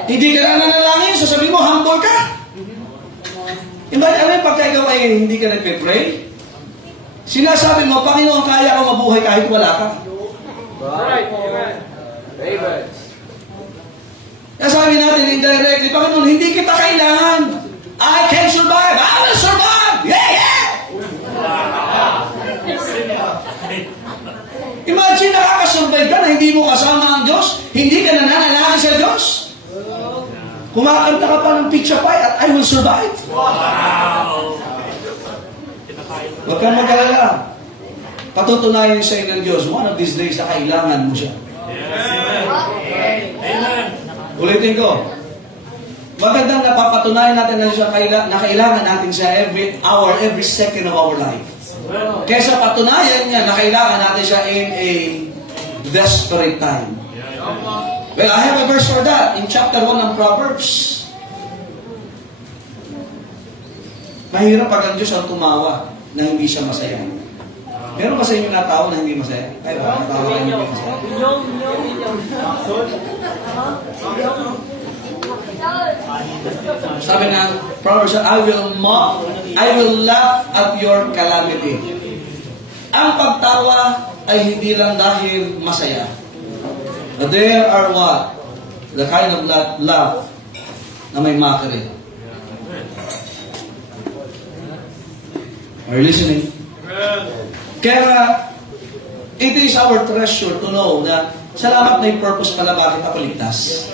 Hindi ka na nanalangin, sasabihin mo, humble ka. Ano yung pagka ikaw ay hindi ka nagpe-pray? Sinasabi mo, Panginoon, kaya ko mabuhay kahit wala ka. Right. Amen. Amen. Kaya sabi natin indirectly, Panginoon, hindi kita kailangan. I can survive. I will survive. Yeah, yeah! Imagine, nakakasurvive ka na hindi mo kasama ang Diyos. Hindi ka nananalangin sa Diyos. Kumakanta ka pa ng pizza pie at I will survive. Huwag kang mag-alala. Patutunayan sa iyo ng Diyos, one of these days na kailangan mo siya. Ulitin ko. Magandang napapatunayan natin na siya na kailangan natin siya every hour, every second of our life. Kesa patunayan niya na kailangan natin siya in a desperate time. Well, I have a verse for that in chapter 1 ng Proverbs. Mahirap pag ang Diyos ang tumawa na hindi siya masaya. Meron ba sa inyo na tao na hindi masaya? Ay, ba? Tao na hindi masaya. Sabi ng Proverbs, I will laugh at your calamity. Ang pagtawa ay hindi lang dahil masaya. But there are what? The kind of laugh na may mockery. Are you listening? Kaya, it is our treasure to know na salamat na yung purpose pala bakit ako ligtas.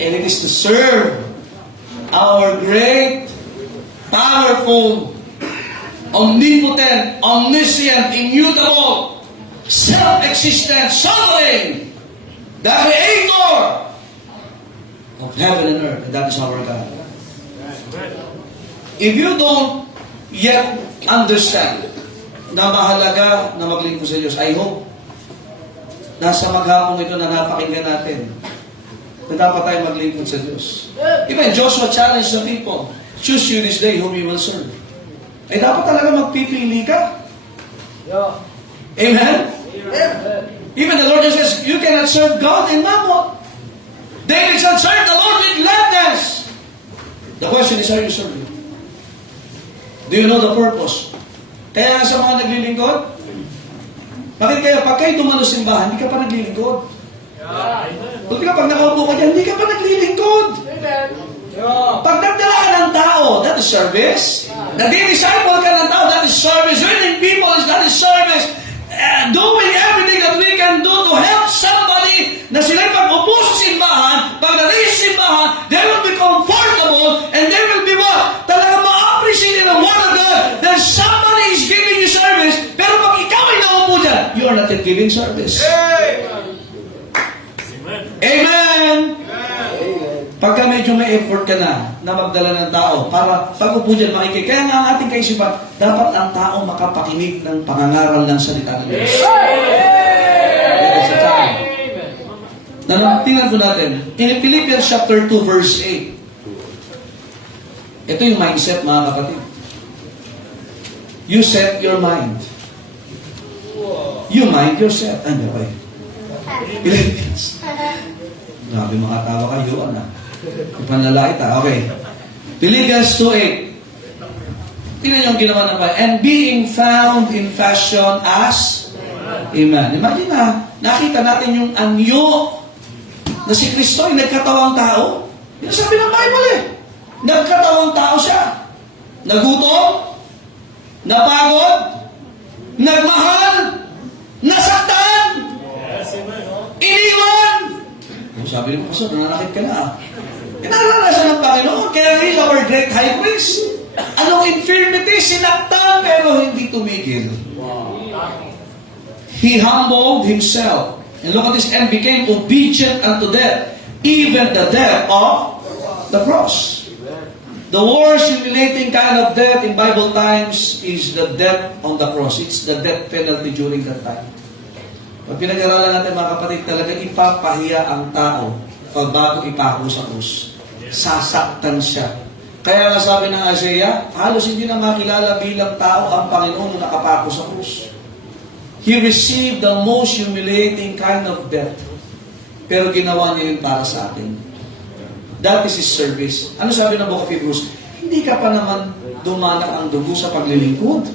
And it is to serve our great, powerful, omnipotent, omniscient, immutable, self-existent, sovereign, the Creator of heaven and earth. And that is our God. If you don't yet understand na mahalaga na maglingkod sa Diyos, I hope nasa maghapong ito na napakinggan natin na dapat tayo maglingkod sa Diyos. Even Joshua challenged the people, choose you this day whom you will serve. Ay dapat talaga magpipili ka. Amen? Even the Lord says, you cannot serve God and mammon. David said, serve the Lord with gladness. The question is, are you serving? Do you know the purpose? Kaya nga sa mga naglilingkod, bakit kaya pag kayo dumalo simbahan, hindi ka pa naglilingkod? Buti ka pag nakaupo ka dyan, hindi ka pa naglilingkod. Pag nagdala ka ng tao, that is service. Nadi-disciple ka ng tao, that is service. Winning people, that is service. Doing everything that we can do to help somebody na sila pag-upo sa simbahan, pagdating sa simbahan, they will be comfortable and they will be what? Talaga ma-appreciate the word of God that somebody is giving you service, pero pag ikaw ay naupo dyan, you are not yet giving service. Amen! Pagka medyo may effort ka na magdala ng tao para pag-upo dyan makikinig. Kaya nga ang ating kaisipan, dapat ang tao makapakinig ng pangangaral ng salita ng Diyos. Tingnan po natin. In Philippians chapter 2 verse 8. Ito yung mindset mga kapatid. You set your mind. You mind yourself. Ano ba yun? Philippians. Grabe mga tawa kayo, anak. Ipanlalait ha. Okay. Philippians 2:8. Tingnan yung ginawa ng Panginoon. And being found in fashion as Amen. Imagine na, nakita natin yung anyo na si Kristo ay nagkatawang tao. Yun sabi ng Bible eh. Nagkatawang tao siya. Nagutom, napagod, nagmahal, nasaktan, iniwan. Sabi ng pastor, nananakit ka na. Inalalasan ng Panginoon, kaya He is our great high priest. Anong infirmity, sinaktan, pero hindi tumigil. He humbled Himself. And look at this, and became obedient unto death, even the death of the cross. The worst humiliating kind of death in Bible times is the death on the cross. It's the death penalty during that time. Pag pinag-aralan natin mga kapatid, talaga ipapahiya ang tao pag bago ipako sa krus. Sasaktan siya. Kaya nga sabi ng Isaiah, halos hindi na makilala bilang tao ang Panginoon na nakapako sa krus. He received the most humiliating kind of death. Pero ginawa niya yun para sa atin. That is His service. Ano sabi ng Book of Hebrews? Hindi ka pa naman dumanak ang dugo sa paglilingkod.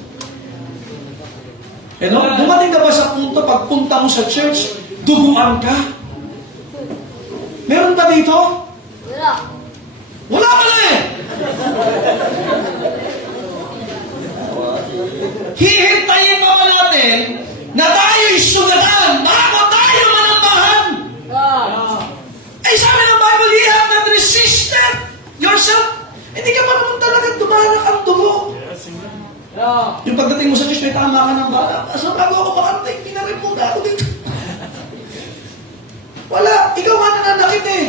Dumating ka ba sa punto, pagpunta mo sa church, duguan ka? Meron ba dito? Wala. Wala pala eh! Hihintayin pa ba natin na tayo'y sugatan bago tayo manambahan? Ay, sabi ng Bible, you have not resisted yourself. Hindi ka pa naman talaga dumanak ang dugo. Yes, amen. Yung pagdating mo sa church, may tama ka ng bala. So, bago ako makarating, pinareport ako dito. Wala, ikaw nga nananakit eh.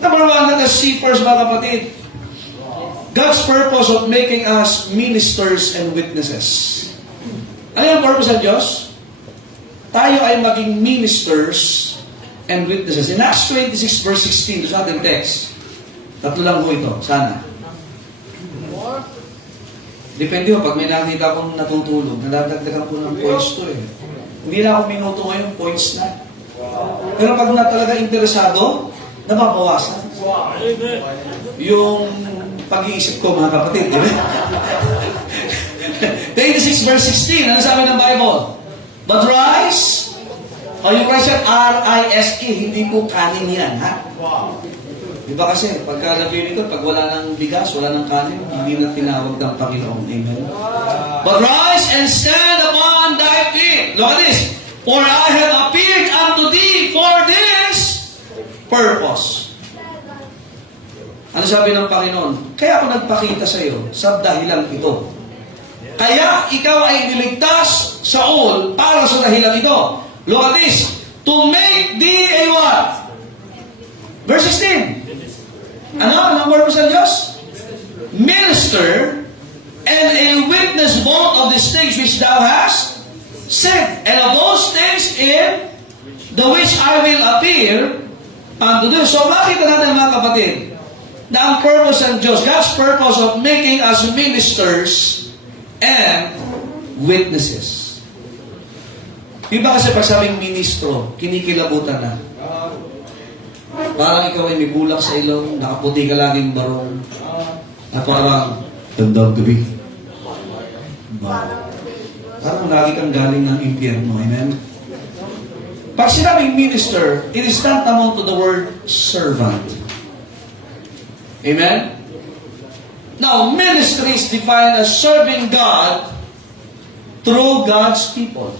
Number one, let us see first, mga kapatid. God's purpose of making us ministers and witnesses. Ano yung purpose ng Diyos? Tayo ay maging ministers and witnesses. In Acts 26 verse 16, sa ating text, tatlo lang po ito, sana. Depende ho, pag may nakita akong natutulog, nadadagdagan ko ng points to eh. Hindi na ako minuto ngayon, points na. Pero pag na talaga interesado, nababawasan. Amen. Yung pag-iisip ko, mga kapatid, di ba? 26 verse 16, ano sabi ng Bible? But rise, o yung rise yan, R-I-S-E, hindi po kanin yan, ha? Di ba kasi, pagka nabili ko, pag wala ng bigas, wala ng kanin, hindi na tinawag ng Panginoon. Amen? But rise and stand upon thy feet. Look at this. For I have appeared unto thee for this purpose. Ano sabi ng Panginoon? Kaya ako nagpakita sa iyo sa dahilan ito. Kaya ikaw ay niligtas sa Saul para sa dahilan ito. Look at this. To make thee a what? Verse 16. Ano? Anong purpose ng Diyos? Minister and a witness both of these things which thou hast said, and of those things in the which I will appear unto thee. So makita natin, mga kapatid, na ang purpose ng Diyos, God's purpose of making us ministers and witnesses. Diba kasi pag sabing ministro, kinikilabutan na. Parang ikaw ay may bulak sa ilong, nakaputi ka laging barong, na parang, tandang gabi. Parang lagi kang galing ng impyerno. Amen? Pag sinabing minister, it is tantamount to the word servant. Amen? Now, ministry is defined as serving God through God's people.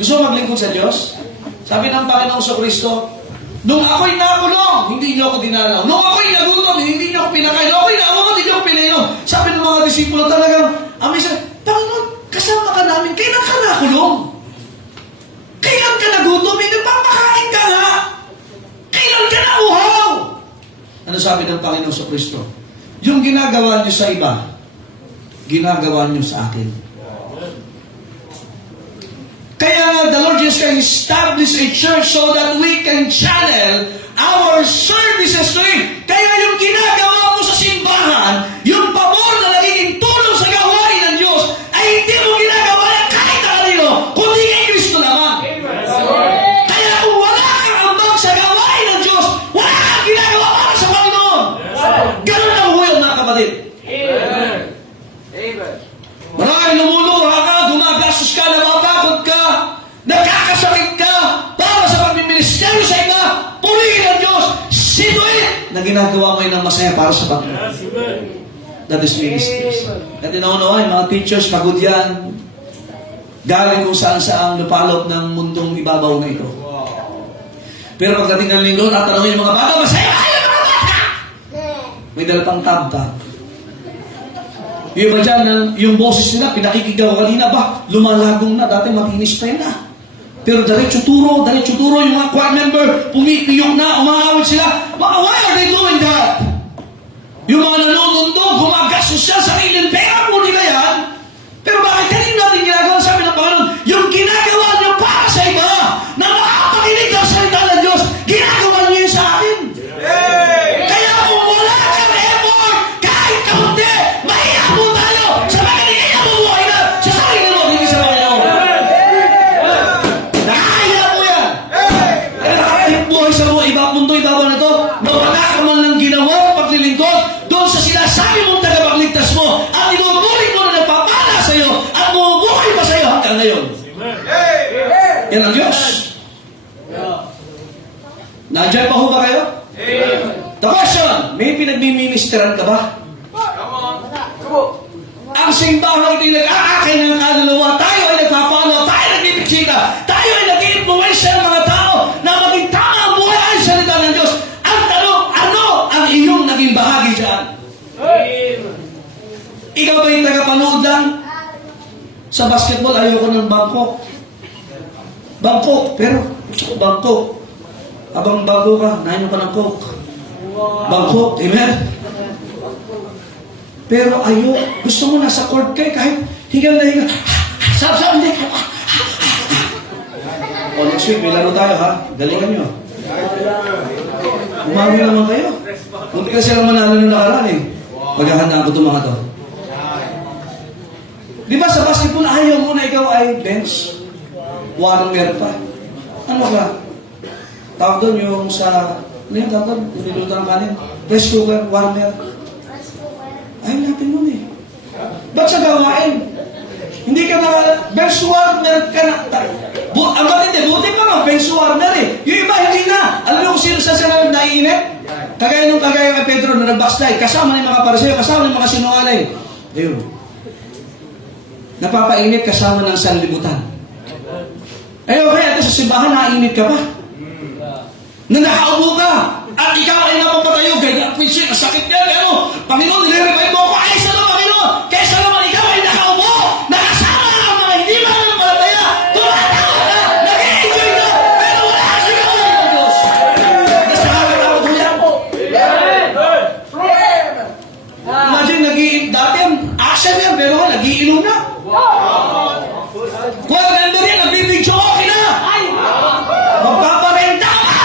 Gusto mo maglingkod sa Diyos? Sabi ng Panginoong Kristo, nung ako'y nakulong, hindi niyo ako dinalaw. Nung ako'y nagutom, hindi niyo ako pinakain. Nung ako'y nakulong, hindi niyo ako pinainom. Sabi ng mga disipulo talagang, amazing, Panginoon, kasama ka namin, kailan ka nakulong? Kailan ka nagutom? Nagpapakain ka nga! Kailan ka nauhaw? Ano sabi ng Panginoon sa Kristo? Yung ginagawa niyo sa iba, ginagawa niyo sa akin. Kaya the Lord Jesus Christ established a church so that we can channel our services to Him. Kaya yung ginagawa mo sa simbahan, yung pabor na nagiging tulong sa gawain ng Diyos, ay hindi mo ginagawa yan kahit na kanino, kundi kay Kristo naman. Kaya kung wala kang ambag sa gawain ng Diyos, wala kang ginagawa para sa Panginoon. Ganun ang huwag, mga kapatid. Amen. Amen. Maraming lumuluha ka, gumagastos ka, napapagod ka, nakakasakit ka, para sa pagmiministeryo sa iba, purihin ang Diyos, situin na ginagawa mo yun ng masaya para sa Panginoon. Yes, amen. That is ministries. At inaunawa, yung mga teachers, pagod yan, galing kung saan-saan lupalop ng mundong ibabaw na ito. Pero pagdating ng linggo, tatanungin yung mga bata, masaya kayo mga bata! May dala pang tab-tab. Yung iba dyan, yung boses nila, pinakikigaw kanina ba, lumalagong na, dati matinis pa yun na. Pero diretso turo yung mga choir member, pumipiyok na, umaawit sila. Why are they doing that? Yung mga nanunundo, gumagastos siya sa kailan, pera po nila yan. Pero bakit kanina natin ginagawa, sabi ng Panginoon, yung ginagawa niyo para sa iba, na makapakinig ng salita ng Diyos, ginagawa niyo yun sa akin. Kaya kung wala kang effort, kahit kaunti, mahiya po tayo sa magaling na bubuhay na sa sarili mo, hindi sa Panginoon. Nakakaya mo yan. Ay, nakakaya buhay sa mga ibang mundo, ibabaw na ito, na wala ka man lang ginawa paglilingkod, doon sa sinasabi mong tagapagligtas mo, minimisteran ka ba? Ang simbahan ito'y nag-aakay ng kaluluwa. Tayo ay nagpapalo, tayo ay nagbibiksita, tayo ay nag-influensya ng mga tao na maging tama ang buhay ay salita ng Diyos. Ang tanong, ano ang iyong naging bahagi dyan? Ikaw ba yung tagapanood lang? Sa basketball, ayoko ng bangkok. Bangkok, pero gusto ko bangkok. Habang bago ka, nainom ka ng coke. Bangkok, amen? Pero ayo, gusto mo nasa court kayo, kahit hingal na hingal. Sab, hindi. O, next week, may laro tayo, ha? Galingan nyo. Umami naman kayo. Munti ka silang manalo ng nakaraan, eh. Maghahanda ko itong mga to. Di ba sa basketball, ayaw mo na ikaw ay bench? Warmer pa. Ano ka? Tawag doon yung sa... Ano yung tawag doon? Nililuto ng kanin? Rice cooker, warmer. Ay, natin nun eh. Ba't sa gawain? Hindi ka na... Bench warmer ka na... Ang matindi, buti pa nga, bench warmer eh. Yung iba, hindi na. Alam mo kung sino sa sila naiinit? Kagaya kay Pedro na nag-backslide. Kasama ng mga pariseo, kasama ng mga sinungaling. Ayun. Napapainit kasama ng sanlibutan. Ay, okay, ito sa simbahan, nainit ka ba? Na nakaupo ka, at ikaw ay napapatayo, ganyan, pinsik, sakit yan, ano? Panginoon, nire-revive mo ako, ay, sa naman, Panginoon! Kaysa naman ikaw ay nakaupo, nakasama ang mga hindi mananampalataya, tumatawa ka, nag-i-enjoy ka, pero wala ka sa gawin ng Diyos. Mas nakakatawa ko yan. Imagine, dati ang action yan, pero nag-iinom na. Kung member yan, nagbibidyo, okay na! Magpaparenta ka!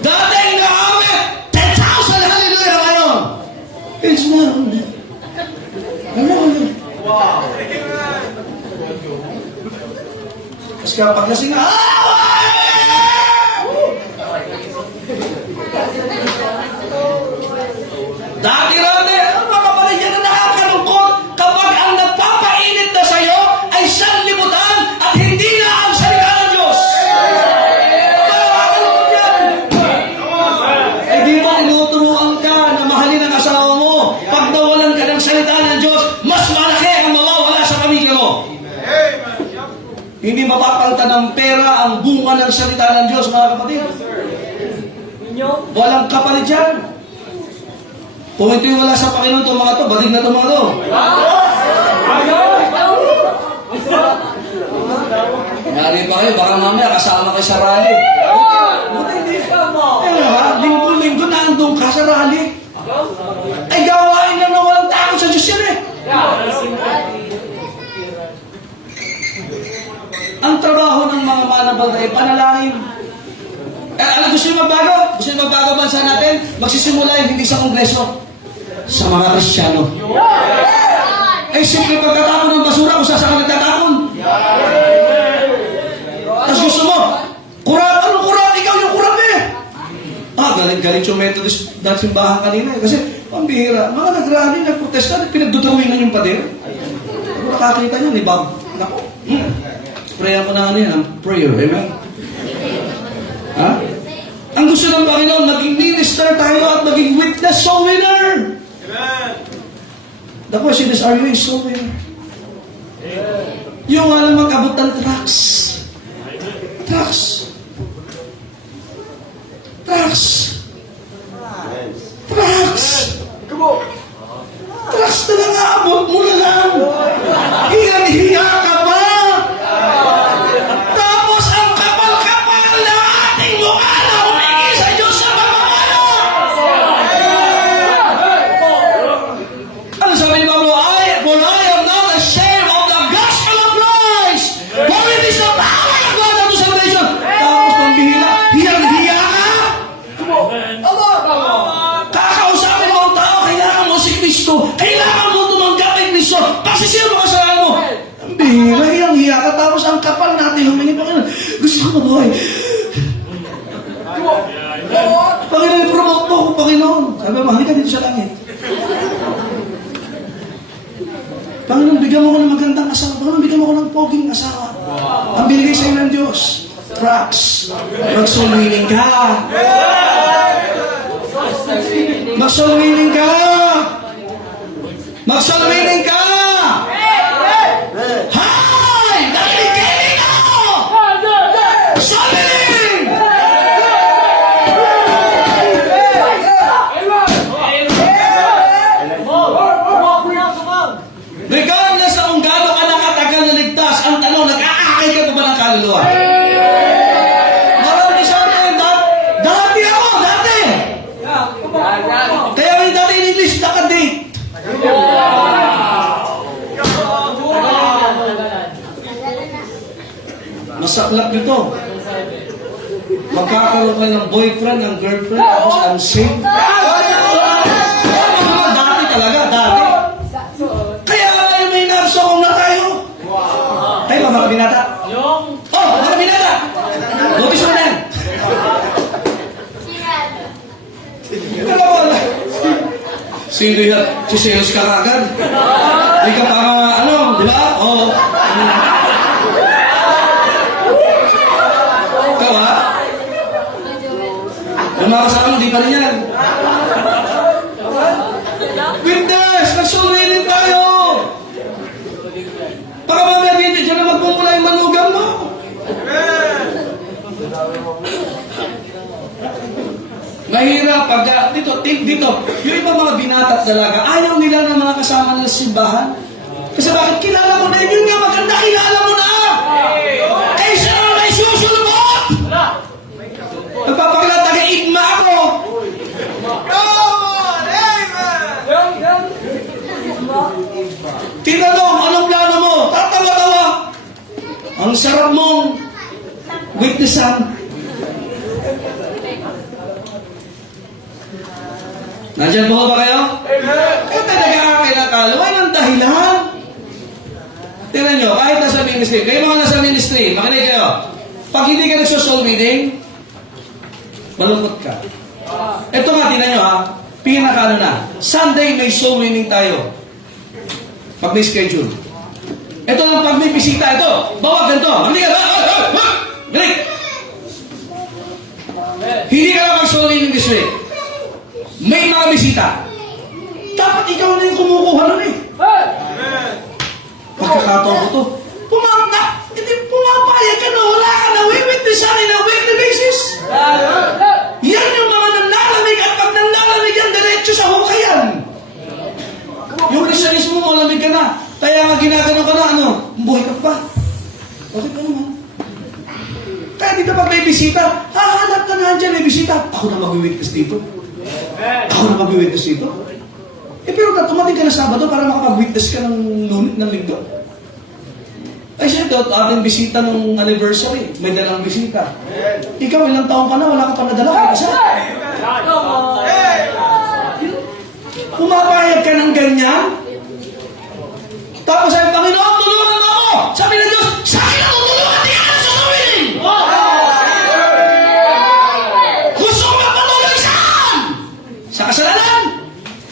Dating nakawit 10,000 hallelujah ngayon. It's not on it. Tapos kapag lasing na, dati rati, ano mga kapatid yan na nakakalungkot kapag ang nagpapainit na sa'yo ay sanlibutan at hindi na ang salita ng Diyos. Nakakalungkot yan. Ay di ba tinuturuan ka na mahalin ang asawa mo? Pag nawalan ka ng salita ng Diyos, mas malaki ang mawawala sa pamilya mo. Hindi mapapalta ng pera ang bunga ng salita ng Diyos, mga kapatid. Walang kapalit yan. Kung ito'y wala sa Panginoon, itong mga to, balik na itong mga to. Nari pa kayo, baka mamaya kasama kayo sa rally. Buti hindi ka mo. Linggo-linggo na andong ka sa rally. Ay gawain na na walang takot sa Diyos yan eh. Ang trabaho ng mga mananampalataya ay panalangin. Alam, gusto nyo magbago? Gusto nyo magbago bansa natin? Magsisimula yung hindi sa kongreso. Sa mga Kristiyano. Eh, simple pagtatapon ng basura kung saan ka nagtatapon. Tapos gusto mo, kurap, anong kurap? Ikaw yung kurap eh. Galing yung Methodist dahil simbahan kanina eh. Kasi, pambihira, mga nagrali, nagprotesta, pinagduduwingan yung pader. Pero nakakita niya, ni Bob. Naku, prayer ko na ano yan, ang prayer, amen? Ha? Ang gusto ng Panginoon, maging minister tayo at maging witness, soul winner. Amen. The question is, are you a soul winner? Yung alam mag-abot ng trucks. Trucks. Trucks. Trucks. Trucks na lang aabot mo na lang. Hiyan-hiya ka ba? Tapos ang kapal-kapal na ating mukha na humingi sa Diyos sa pamamala. Ano sabi ni Pablo? For I am not ashamed of the gospel of Christ. For it is the power of God unto salvation. Tapos pambihira, hiyang-hiya ka? Kakausapin mo ang tao, kailangan mo si Kristo. Kailangan mo tumanggap kay Kristo. Pasisira mo kasalanan mo. Ang bihira, hiyang-hiya ka. Tapos ang kapal natin humingi, Panginoon, gusto ko mabuhay. Panginoon, i-promote mo ako, Panginoon. Sabi mo, hindi ka dito sa langit. Panginoon, bigyan mo ko ng magandang asawa. Panginoon, bigyan mo ko ng poging asawa. Ang binigay sa'yo ng Diyos. Tracks. Mag-soul winning ka. Mag-soul winning ka. Mag-soul winning ka. Hi! Nakikinig ako! Soul winning! Regardless sa kung gaano ka nakatagal na ligtas, ang tanong, nag-aakay ka pa ba ng kaluluwa? Marami sa atin, dati ako, dati! Kaya may dati in English, nakadate. Masaklap nito. Magkakaroon ka ng boyfriend, ng girlfriend, tapos unsafe. Dati talaga, dati. Kaya may narsong na tayo. Tayo ba mga binata? Oh, mga binata! Notice mo na yan. Sino yan? Si Selos ka kagad. Hindi ka pa, di ba? Oo. Ikaw ha? Yung mga kasama mo, di pa rin yan. Witness! Nagsulilin tayo! Baka mamaya dito, dyan na magmumula yung manugang mo. Mahirap pag dito, yung iba mga binata at dalaga, ayaw nila ng mga kasama nila sa simbahan. Kasi bakit kilala mo na yun nga maganda, kilala mo na! Eh, siya naman may susulubot! Nagpapakilala, taga-igma ako! Tinanong, anong plano mo? Tatawa-tawa! Ang sarap mong witnessan. Nandiyan po ba kayo? Kung talaga kinakalo, ay ng dahilan. Tingnan nyo, kahit nasa ministry, kayo mga nasa ministry, makinig kayo. Pag hindi ka nagsosoul winning, malungkot ka. Ito nga, tingnan nyo ha, pinaka na, Sunday may soul winning tayo. Pag may schedule. Ito lang pag may bisita, ito, bawag ganito, makinig ka, makinig! Hindi ka lang mag-soul winning this week. May mga bisita. Dapat ikaw na yung kumukuha nun eh. Pagkakataon ko to. Hindi pumapayag ka na wala ka na witness sa akin na weekly basis. Yan yung mga nanlalamig at pag nanlalamig yan, diretso sa hukayan. Yung Christianismo mo, lamig ka na. Kaya nga ginagano ka na, buhay ka pa. Bakit ka naman? Kaya dito pag may bisita, hahanap ka na dyan, may bisita. Ako na mag-witness dito. Ako na mag-witness dito. Pero tumating ka na Sabado para makapag-witness ka ng Lunes ng Linggo. Ay siya, ating bisita nung anniversary. May dalang bisita. Ikaw, ilang taon ka na, wala ka pa nadala. Kaya isa. Pumapayag ka ng ganyan. Tapos ay, Panginoon, tulungan mo ako. Sabi ng Diyos, sa akin ako tulungan, di ka na sasabihin. Gusto ko magpatuloy saan? Sa kasalanan.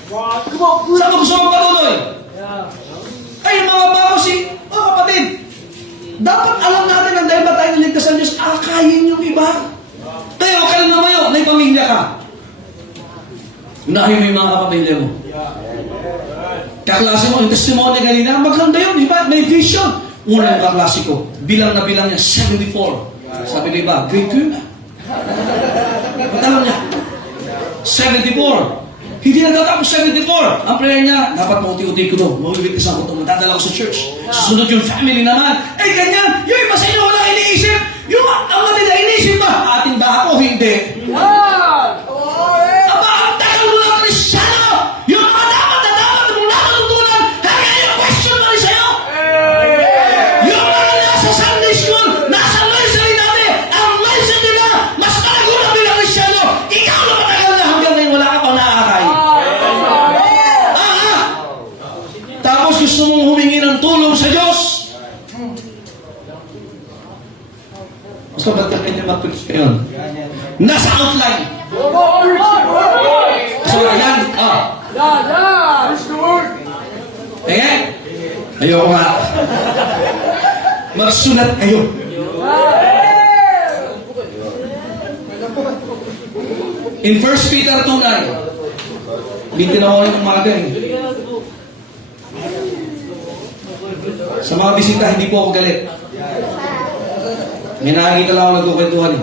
Saan mo gusto magpatuloy? Ay, mga kapatid, dapat alam natin na dahil ba tayo naligtas ng Diyos, akayin yung iba. Pero ka lang naman yun, may pamilya ka. Unahin mo yung mga kapamilya mo. Kaklase mo, yung testimony kanina, maganda yun, di ba? May vision. Una yung kaklase ko, bilang na bilang niya, 74. Sabi ng iba, grade 2 na. Ba't alam niya? 74. Hindi natatapos 74. Ang prayer niya, dapat mauti-uti ko doon. Mawibigtas ako ito, matadala ko sa church. Susunod yung family naman. Eh, ganyan. Yung iba sa inyo, wala iniisip. Yung ang nila iniisip ba? Ating ba ako? Hindi. Aba, ang tagal mo lang Kristyano. Yung mga dapat mong natutunan, hanggang yung question mo rin sa'yo. Yung mga nasa Sunday school, nasa nursery natin, ang mindset nila, mas kalagulang bilang Kristyano. Ikaw na matagal na hanggang ngayon wala ka pa naakay. Tapos gusto mong humingi ng tulong sa Diyos. Gusto ba't ka kanya mag-preach ngayon? Nasa outline. So, ayan. Tingin. Ayoko nga. magsulat kayo. In 1 Peter 2:9, hindi tinawa ng umaga eh. Sa mga bisita, hindi po ako galit. May nakakita lang ako nagkukwentuhan eh.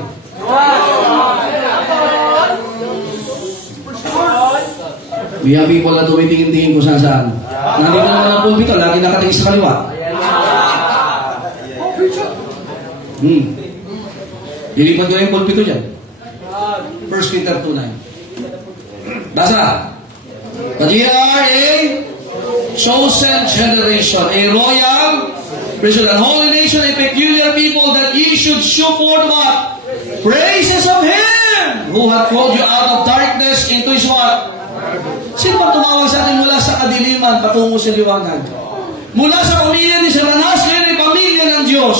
We have people na tumitingin-tingin kung saan-saan. Nandito naman ang pulpito, lagi nakatingin sa kaliwa. Lilipat ko yung pulpito dyan. 1 Peter 2:9. Basa. But ye are a chosen generation, a royal priesthood, a holy nation, a peculiar people, that ye should show forth what? Praises of Him who hath called you out of darkness into His what? Sino ba tumawag sa atin mula sa kadiliman patungo sa liwanag? Mula sa pamilya ni Satanas, ngayon ay pamilya ng Diyos.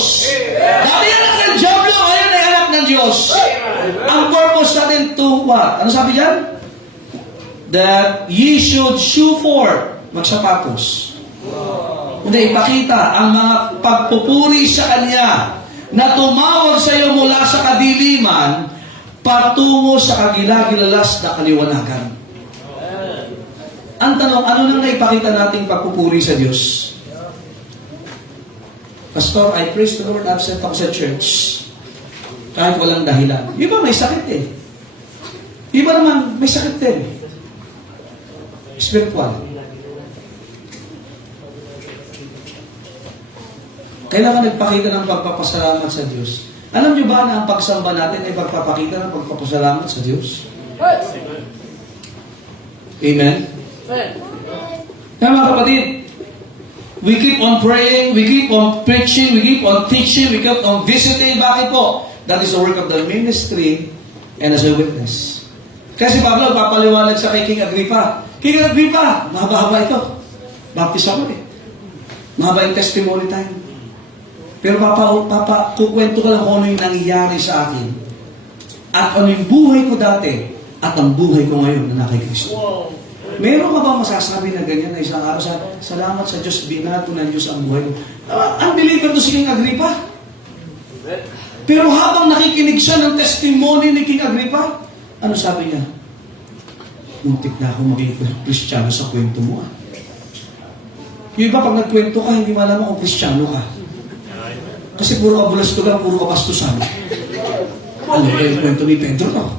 Dati anak ng Diablo, ngayon ay anak ng Diyos. Ang purpose natin to what? Ano sabi dyan? That ye should show forth, magsapatos. Hindi, ipakita ang mga pagpupuri sa Kanya na tumawag sa iyo mula sa kadiliman patungo sa kagilagilalas na kaliwanagan. Ang tanong, ano nang naipakita nating pagpupuri sa Diyos? Pastor, I praise the Lord, absent ako sa church. Kahit walang dahilan. Iba may sakit eh. Iba naman may sakit din. Spiritual. Kailangan nagpakita ng pagpapasalamat sa Diyos. Alam niyo ba na ang pagsamba natin ay pagpapakita ng pagpapasalamat sa Diyos? Amen? Kaya mga kapatid, we keep on praying, we keep on preaching, we keep on teaching, we keep on visiting. Bakit po? That is the work of the ministry and as a witness. Kasi Pablo, papaliwanag sa kay King Agrippa. King Agrippa, mahaba-haba ito. Baptist ako eh. Mahaba yung testimony time. Pero kukwento ko lang kung ano yung nangyayari sa akin. At ano yung buhay ko dati at ang buhay ko ngayon na kay Kristo. Meron ka ba masasabi na ganyan na isang araw? Salamat sa Diyos, binato ng Diyos ang buhay mo. Unbeliever to si King Agrippa. Pero habang nakikinig siya ng testimony ni King Agrippa, ano sabi niya? Muntik na ako maging Kristiyano sa kwento mo. Yung iba, pag nagkwento ka, hindi malaman kung Kristiyano ka. Kasi puro abulas to lang, puro kapastusan. Ano ba yung kwento ni Pedro? No?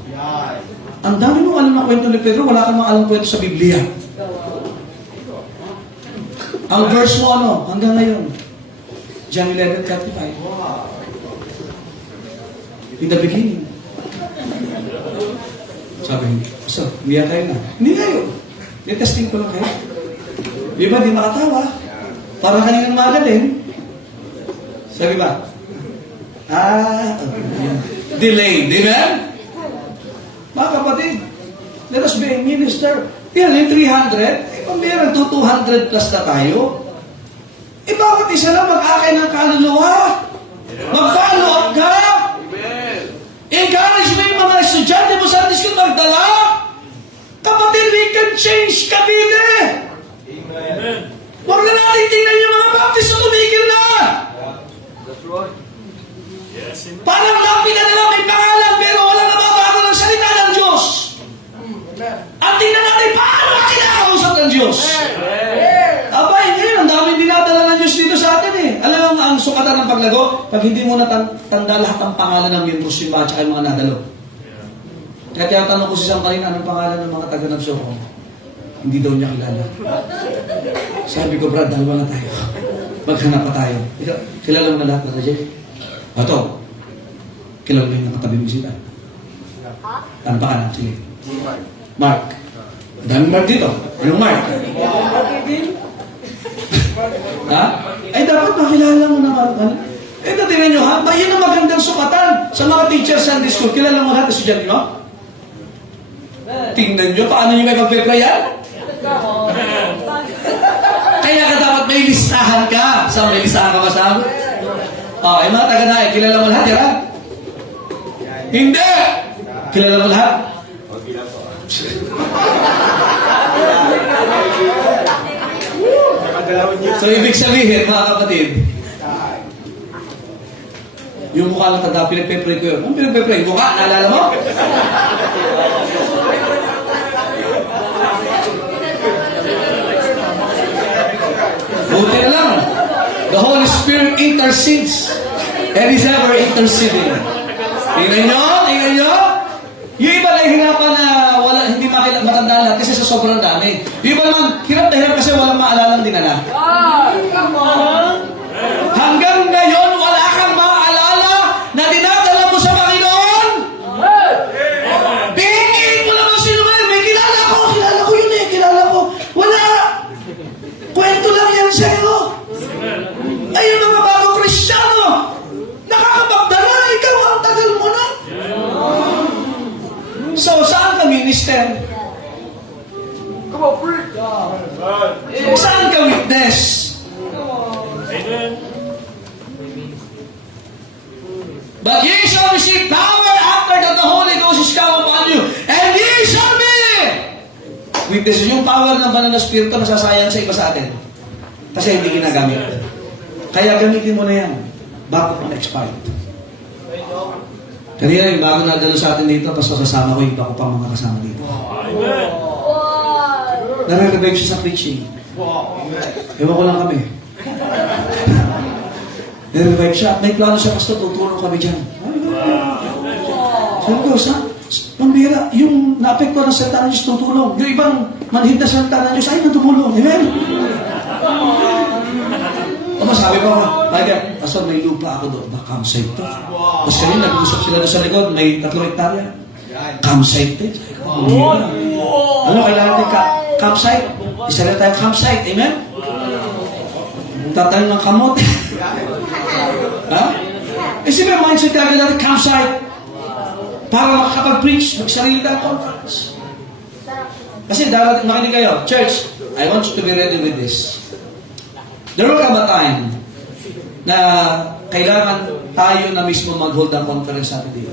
Ang dami mong alam na kwento ni Pedro, wala kang mga alam kwento sa Biblia. Ang verse mo ano, hanggang ngayon? John 11:35. In the beginning. Sabi, so, hindi kayo na. Hindi kayo. Testing ko lang kayo. Di ba, di makatawa? Para kanina magaling. Sabi ba? Delay. Di ba? Mga kapatid, let us be a minister. Yan, yung 300, kung meron 200 plus na tayo, bakit isa lang mag-akay ng kaluluwa? Mag-follow up ka? Encourage mo yung mga estudyante mo sa Sunday school magdala? Kapatid, we can change Cavite. Amen. Huwag na natin tingnan yung mga baptist na tumigil na. That's right. Yes, amen. Parang lapi na nila may pangalan pero walang nababago ng salita ng Diyos. At tingnan natin paano kinakausap ng Diyos. Abay, ngayon, ang daming dinadala ng Diyos dito sa atin eh. Alam mo, ang sukatan ng paglago, pag hindi mo natanda lahat ng pangalan ng miyembro simba at saka yung mga nadalo. Kaya tinatanong ko si Sam kanina, anong pangalan ng mga taga-Nabsoko? Hindi daw niya kilala. Sabi ko, Brad, dalawa na tayo. Maghanap pa tayo. Kilala mo na lahat na Jeff? Ito. Kilala mo yung nakatabi mo sila. Ano pa ka na? Sige. Mark. Ang daming Mark dito. Anong Mark? Ha? Ay, dapat makilala mo na Mark. Ito, tingnan nyo ha. Yan ang magandang sukatan sa mga teachers Sunday school. Kilala mo lahat na estudyante mo? Tingnan nyo, paano nyo may magpe-pray yan? Kaya ka dapat may listahan ka. Sa may listahan ka ba, Sam? Ay mga taga-naay, kilala mo lahat, yan? Hindi! Kilala mo lahat? So, ibig sabihin, mga kapatid, Yung mukha lang tanda, pinagpe-pray ko yun. Anong pinagpe-pray? Mukha, naalala mo? Buti na lang. The Holy Spirit intercedes. And is ever interceding. Tingnan nyo? Yung iba na hirapan na hindi matandaan lahat kasi sa sobrang dami. Yung iba naman, hirap na hirap kasi walang maalalang dinala. Hanggang ngayon, wala kang maaalala na dinadala mo sa Panginoon? Pingin mo naman sino man. May kilala ko yun eh, kilala ko. Wala. Kwento lang yan sa'yo. Ay, yung mga bagong Kristiyano, nakakapagdala, ikaw ang tagal mo na. So, saan ka minister? Saan ka witness? Amen. But ye shall receive power after that the Holy Ghost is come upon you, and ye shall be witnesses. Yung power ng banal na Espiritu, masasayang sa iba sa atin. Kasi hindi ginagamit. Kaya gamitin mo na yan bago pang expired. Kanina yung bago nadalo sa atin dito, tapos kasama ko yung iba ko pang mga kasama dito. Amen. Nare-revive siya sa preaching. Ewan ko lang kami. Nare-revive siya. May plano siya, pastor, tutulong kami dyan. Sabi ko, pambira, yung naapektuhan ng salita ng Diyos, tutulong. Yung ibang manhid na salita ng Diyos, ay, natutulong. Amen? Tapos sabi ko, pastor, may lupa ako doon. Baka campsite to. Tapos kanina, nag-usap sila doon sa likod, may 3 hektarya. Campsite din. Ano, kailangan din campsite? Isa rin tayo campsite. Amen? Tatayo ng kamot. Ha? Kasi may mindset ka agad natin, campsite. Para makakapag-preach, magsarili tayo conference. Kasi makinig kayo, church, I want you to be ready with this. There will come a time na kailangan tayo na mismo mag-hold ang conference natin dito.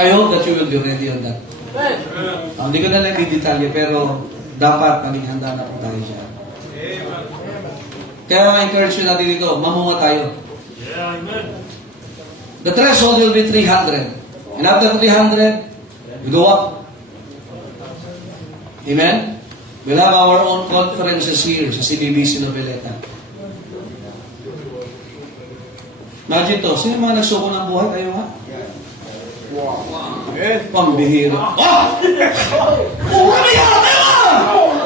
I hope that you will be ready on that. Hindi ko na lang i-detalye, pero dapat maging handa na po tayo siya. Kaya ma-encourage nyo natin dito, mamunga tayo. Yeah, amen. The threshold will be 300. And after 300, we go up. Amen? We'll have our own conferences here sa CBBC Noveleta. Imagine to, sino mga nagsuko ng buhay? Kayo nga? Pambihira. Oh! Pambihira!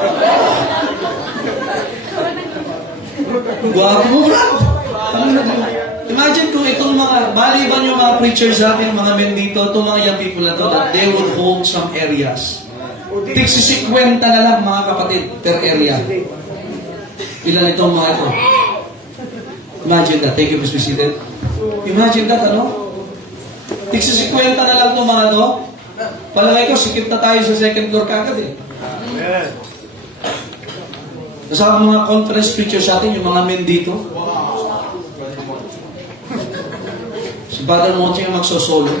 Kayo nga! Gwapo mo, Brad! Imagine kung itong mga, maliban yung mga preachers natin, mga men dito, itong mga young people na to, that they would hold some areas. Tigsisikwenta na lang, mga kapatid, per area. Ilan itong mga ito? Imagine that. Thank you, Mr. President. Imagine that, ano? Tigsisikwenta na lang itong mga to. Palagay ko, sikip na tayo sa second floor kagad eh. Kasama mga conference preachers natin, yung mga men dito. Si Father Monching ang magsosolo.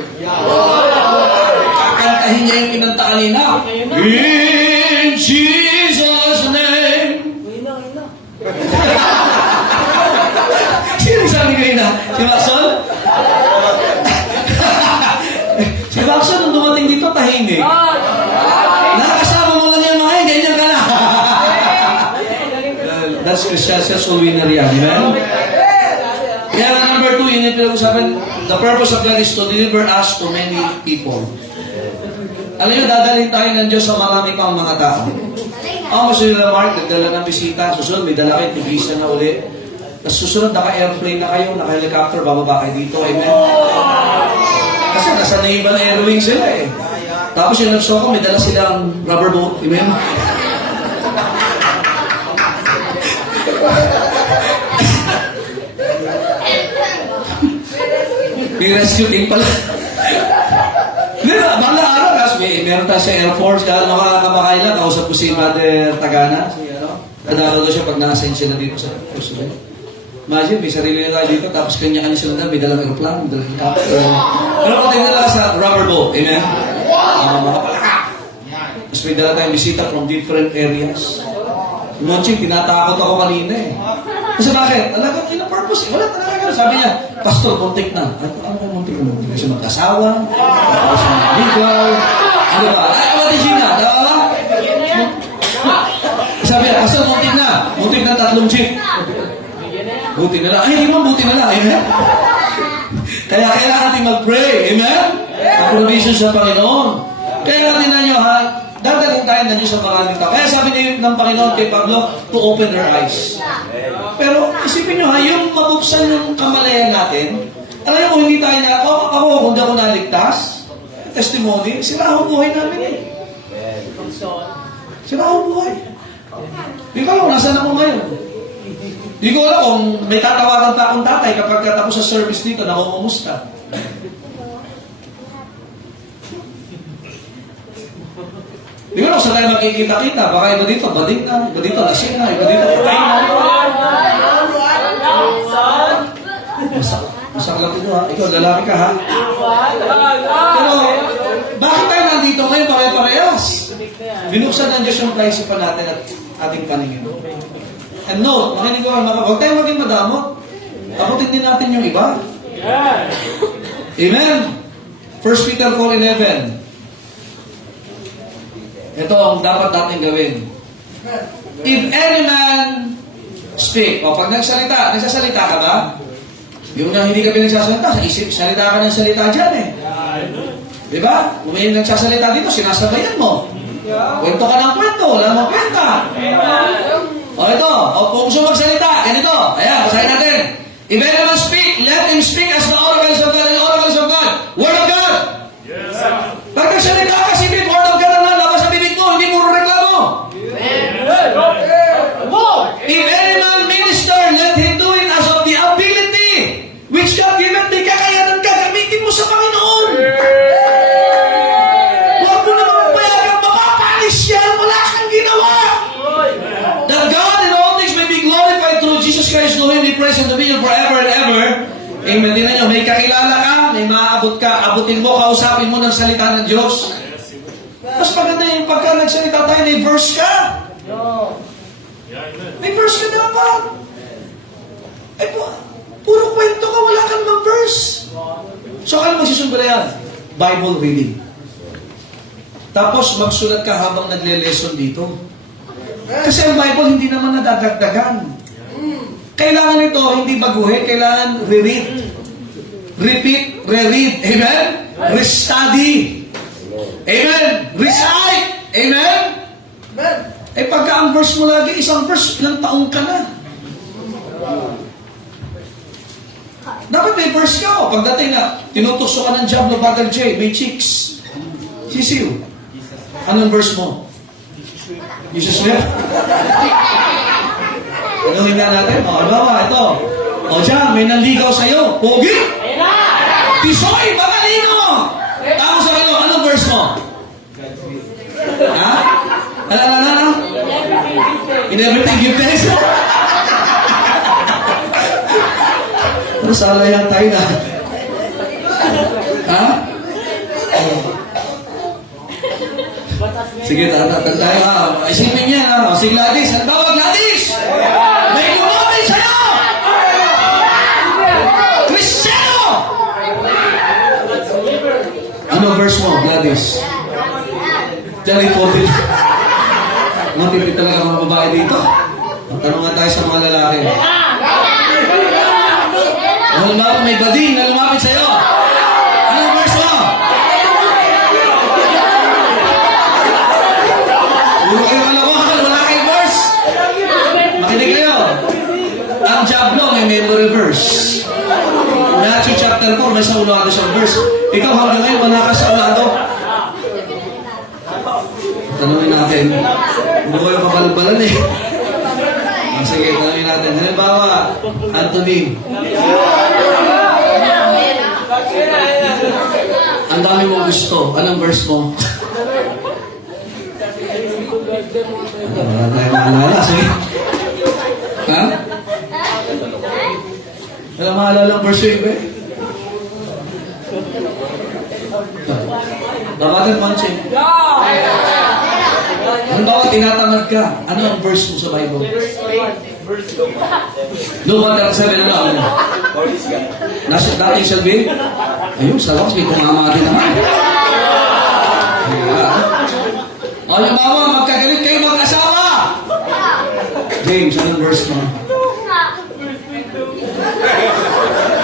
Kakantahin niya yung kinanta kanina. In Jesus' name. Sino sabi kanina? Si Maxon? Si Maxon, nung dumating dito, tahimik. Nakakasama mo lang yung mga yan, ganyan ka na. That's Christian soul winner yan. Amen? Kaya number 2, yun yung pinag-usapan, the purpose of God is to deliver us to many people. Alam nyo, dadalhin tayo ng Diyos sa marami pang mga tao. Ako si Mark, nagdala ng bisita, susunod, may dala kayo, tigisa na uli. Tapos susunod, naka-airplane na kayo, naka-helicopter, bababa kayo dito, amen? Kasi nasa naval air wing sila eh. Tapos yung nagso ko, may dala silang rubber boat, amen? May rescue team pala. Bala araw, kasi meron tayo sa Air Force, kaya makakabakay lang, kausap ko si Mother Tagana, nadalo siya pag nasa siya na dito sa Air Force. Imagine, may sarili na tayo dito, tapos kanya-kanya sila na, may dalang aeroplano, may dalang helicopter. Pero kung tingnan lang sa rubber boat, amen? Makapalaka. Tapos may dala tayong bisita from different areas. Monching, tinatakot ako kanina eh. Kasi bakit? Talagang ina-purpose. Wala talaga ganun. Sabi niya, Pastor, muntik na. Ano ka muntik na? Muntik kasi mag-asawa. Tapos mag-ligaw. Ano ba? Ay, awati Gina. Tama ba? Sabi niya, Pastor, muntik na. Muntik na 3 chick. Buti na lang. Ay, hindi mo, buti na lang. Amen? Kaya kailangan natin mag-pray. Amen? Ang provision sa Panginoon. Kaya natin na nyo, ha? Dadaling tayo na Diyos sa maraming tao. Kaya sabi ng Panginoon kay Pablo, to open their eyes. Pero isipin nyo ha, yung mabuksan yung kamalayan natin, alam nyo kung hindi tayo na, ako kung di ako naligtas, testimony, sila ang buhay namin eh. Sila ang buhay. Di ko alam, nasaan ako ngayon? Di ko alam kung may tatawagan pa akong tatay kapag katapos sa service dito, nakukumusta. Di ko alam saan tayo makikita-kita. Baka iba dito, bading na. Iba dito, lasing na. Iba dito, patay na. Masak lang ito ha. Ikaw, lalaki ka ha. Pero, bakit tayo nandito ngayon pare-parehas? Binuksan ng Diyos yung kaisipan natin at ating paningin. And note, makinig ko, huwag tayo maging madamot. Taputin din natin yung iba. Amen? 1 Peter 4:11. Ito ang dapat natin gawin. If any man speak, o pag nagsasalita ka ba? Yung na hindi ka pinagsasalita, sa isip, salita ka ng salita dyan eh. Di ba? Kung may nagsasalita dito, sinasabayan mo. Kwento ka ng kwento, wala mong kwenta. O ito, o kung gusto magsalita, ganito. Ayan, basahin natin. If any man speak, let him speak as the oracles of God and oracles of God. Word of God. Yes. Pag nagsalita ka, sipin, word of God ang lalabas sa bibig mo, hindi puro reklamo. If any man minister, let him do it as of the ability which God given, di kakayanan ka, gamitin mo sa Panginoon. Huwag mo naman payagang mapapalis yan, wala kang ginawa. That God in all things may be glorified through Jesus Christ, to Him be praise and dominion forever and ever. Amen. Tingnan nyo, may kakilala ka, may maaabot ka, abutin mo, kausapin mo ng salita ng Diyos. Mas maganda yung pagka nagsalita tayo, may verse ka. May verse ka dapat. Ay po, puro kwento ka, wala kang mag-verse. So, ano magsusunod na yan? Bible reading. Tapos, magsulat ka habang nagle-lesson dito. Kasi ang Bible hindi naman nadadagdagan. Kailangan ito, hindi baguhin, kailangan re-read. Repeat, re-read. Amen? Re-study. Amen? Recite. Amen? Eh pagka ang verse mo lagi, isang verse, ilang taong ka na. Dapat may verse ka. O, pagdating na, tinutukso ka ng job ng Brother J, may chicks. Sisiw. Anong verse mo? Jesus name? Anuhin nga natin. O, ano ba? Ito. O, dyan, may nanligaw sa'yo. Pogi? Tisoy, magalino! Tama sa kanya, anong verse mo? Ha? Ano? In everything give thanks. Ano, salayan tayo na. Ha? Sige, tatatan tayo ha. Isipin niya ha. Si Gladys, halimbawa Gladys! May lumapit sa'yo! Kristiyano! Ano verse mo, Gladys? Diyan po din. Matipid talaga mga babae dito. Tanong nga tayo sa mga lalaki. Halimbawa may bading na lumapit sa'yo. Anong verse mo? Wala kay verse. Makinig kayo. Ang Diablo may memory verse. Matthew chapter 4, may saulado siyang verse. Ikaw hanggang ngayon, wala ka saulado. Tanungin natin. Hindi ko yung kabalbalan eh. Sige, tanungin natin. Halimbawa, Anthony. Ang dami mong gusto. Anong verse mo? Wala tayo maalala. Sige. Ha? Wala maalala ang verse yung iba eh. Dapatin punching. Halimbawa, tinatamad ka. Ano ang verse mo sa Bible? Luke 1:37 ano? Nasa dati shall be? Ayun, sa lakas, may tumama din naman. O, yung mama, magkagalit kayo mag-asawa! James, anong verse mo?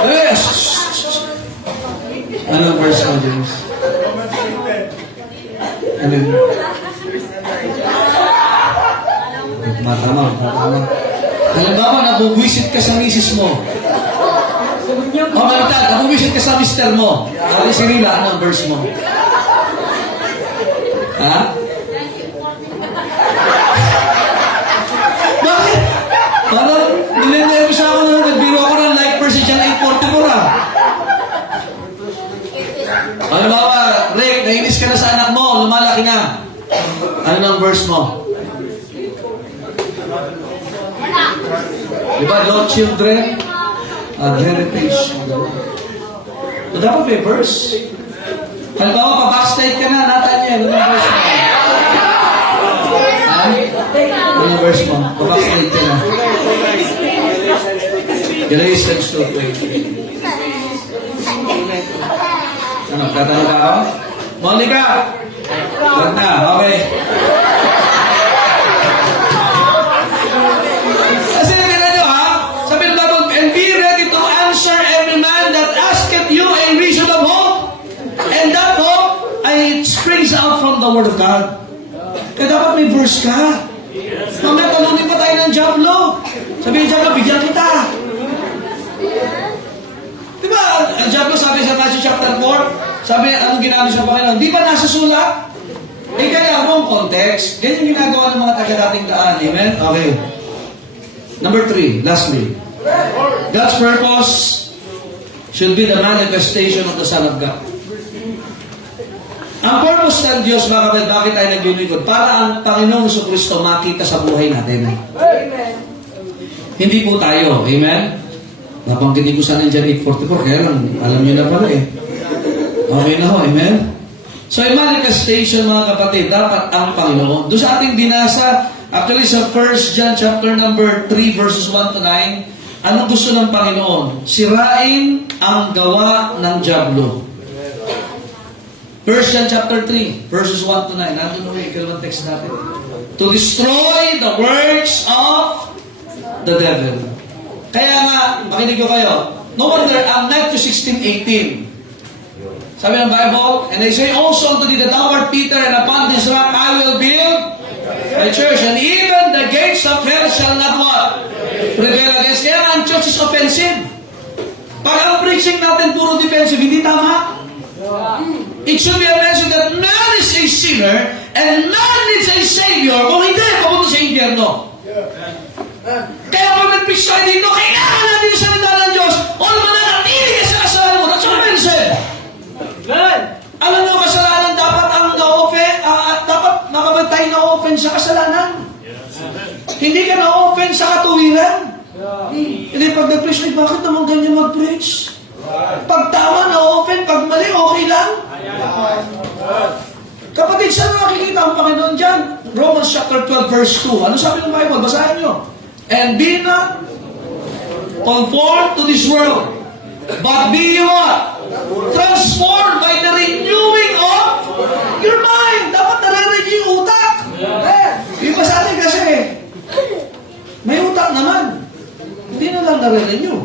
Yes! Anong verse mo, James? Ano yun? Matama. Halimbawa, nabubwisit ka sa misis mo. O, malitad, nabubwisit ka sa mister mo. Ano si Rila, anong verse mo? Ha? Bakit? Parang nilenervous ako na nagbiro ako ng like verse dyan 844 ah. Ano ba, Rick, nainis ka na sa anak mo, lumalaki na. Ano ng verse mo? Diba, no children, a heritage. So, dapat may verse. Halimbawa, pa-backslide ka na, Nathaniel, ano ng verse mo? Ha? Ano ng verse mo? Pa-backslide ka na. Galatians 2:20. Ano, tatanong ba ako? Monica! Wag na, okay. Kasi tingnan nyo ha, sabi ng Bible, and be ready to answer every man that asketh you a reason of hope. And that hope ay springs out from the Word of God. Kaya dapat may verse ka. Mamaya talunin pa tayo ng Diablo. Sabi ng Diablo, bigyan kita. Diba, ang Diablo sabi sa Matthew chapter 4, sabi, anong ginamit sa Panginoon? Di ba nasa sulat? Eh kaya, wrong context. Yan yung ginagawa ng mga taga-dating daan. Amen? Okay. Number 3, lastly. God's purpose should be the manifestation of the Son of God. Ang purpose ng Diyos, mga kapatid, bakit tayo naglilingkod? Para ang Panginoong Jesucristo makita sa buhay natin. Amen. Hindi po tayo. Amen? Napangkitin ko sana dyan 844, kaya lang, alam nyo na pala eh. Okay na ho, amen? So, yung manifestation, mga kapatid, dapat ang Panginoon. Doon sa ating binasa, actually sa 1 John chapter number 3, verses 1 to 9, anong gusto ng Panginoon? Sirain ang gawa ng Diablo. 1 John chapter 3, verses 1 to 9. Nandun na yung ikalawang text natin. To destroy the works of the devil. Kaya nga, makinig ko kayo, no wonder, ang Matthew 16:18, sabi ng Bible, and they say also unto thee that thou art Peter, and upon this rock I will build my church, and even the gates of hell shall not what? Prevail against. Kaya ang church is offensive. Pag ang preaching natin puro defensive, hindi tama. It should be a message that man is a sinner, and man needs a Savior. Kung hindi, papunta sa impyerno. Kaya pag nag-preach tayo dito, kailangan natin yung salita ng Diyos, o mananatili ka sa kasalanan mo. That's offensive. Alam nyo, kasalanan dapat ang na-offend, at dapat makabantay na-offend sa kasalanan. Hindi ka na-offend sa katuwiran. Hindi pag nag-preach, ay bakit naman ganyan mag-preach? Pag tama, na-offend. Pag mali, okay lang. Kapatid, saan nakikita ang Panginoon dyan? Romans chapter 12, verse 2. Ano sabi ng Bible? Basahin nyo. And be not conformed to this world, but be what? Transformed by the renewing of your mind. Dapat nare-renew yung utak. Iba sa atin kasi, may utak naman. Hindi na lang nare-renew.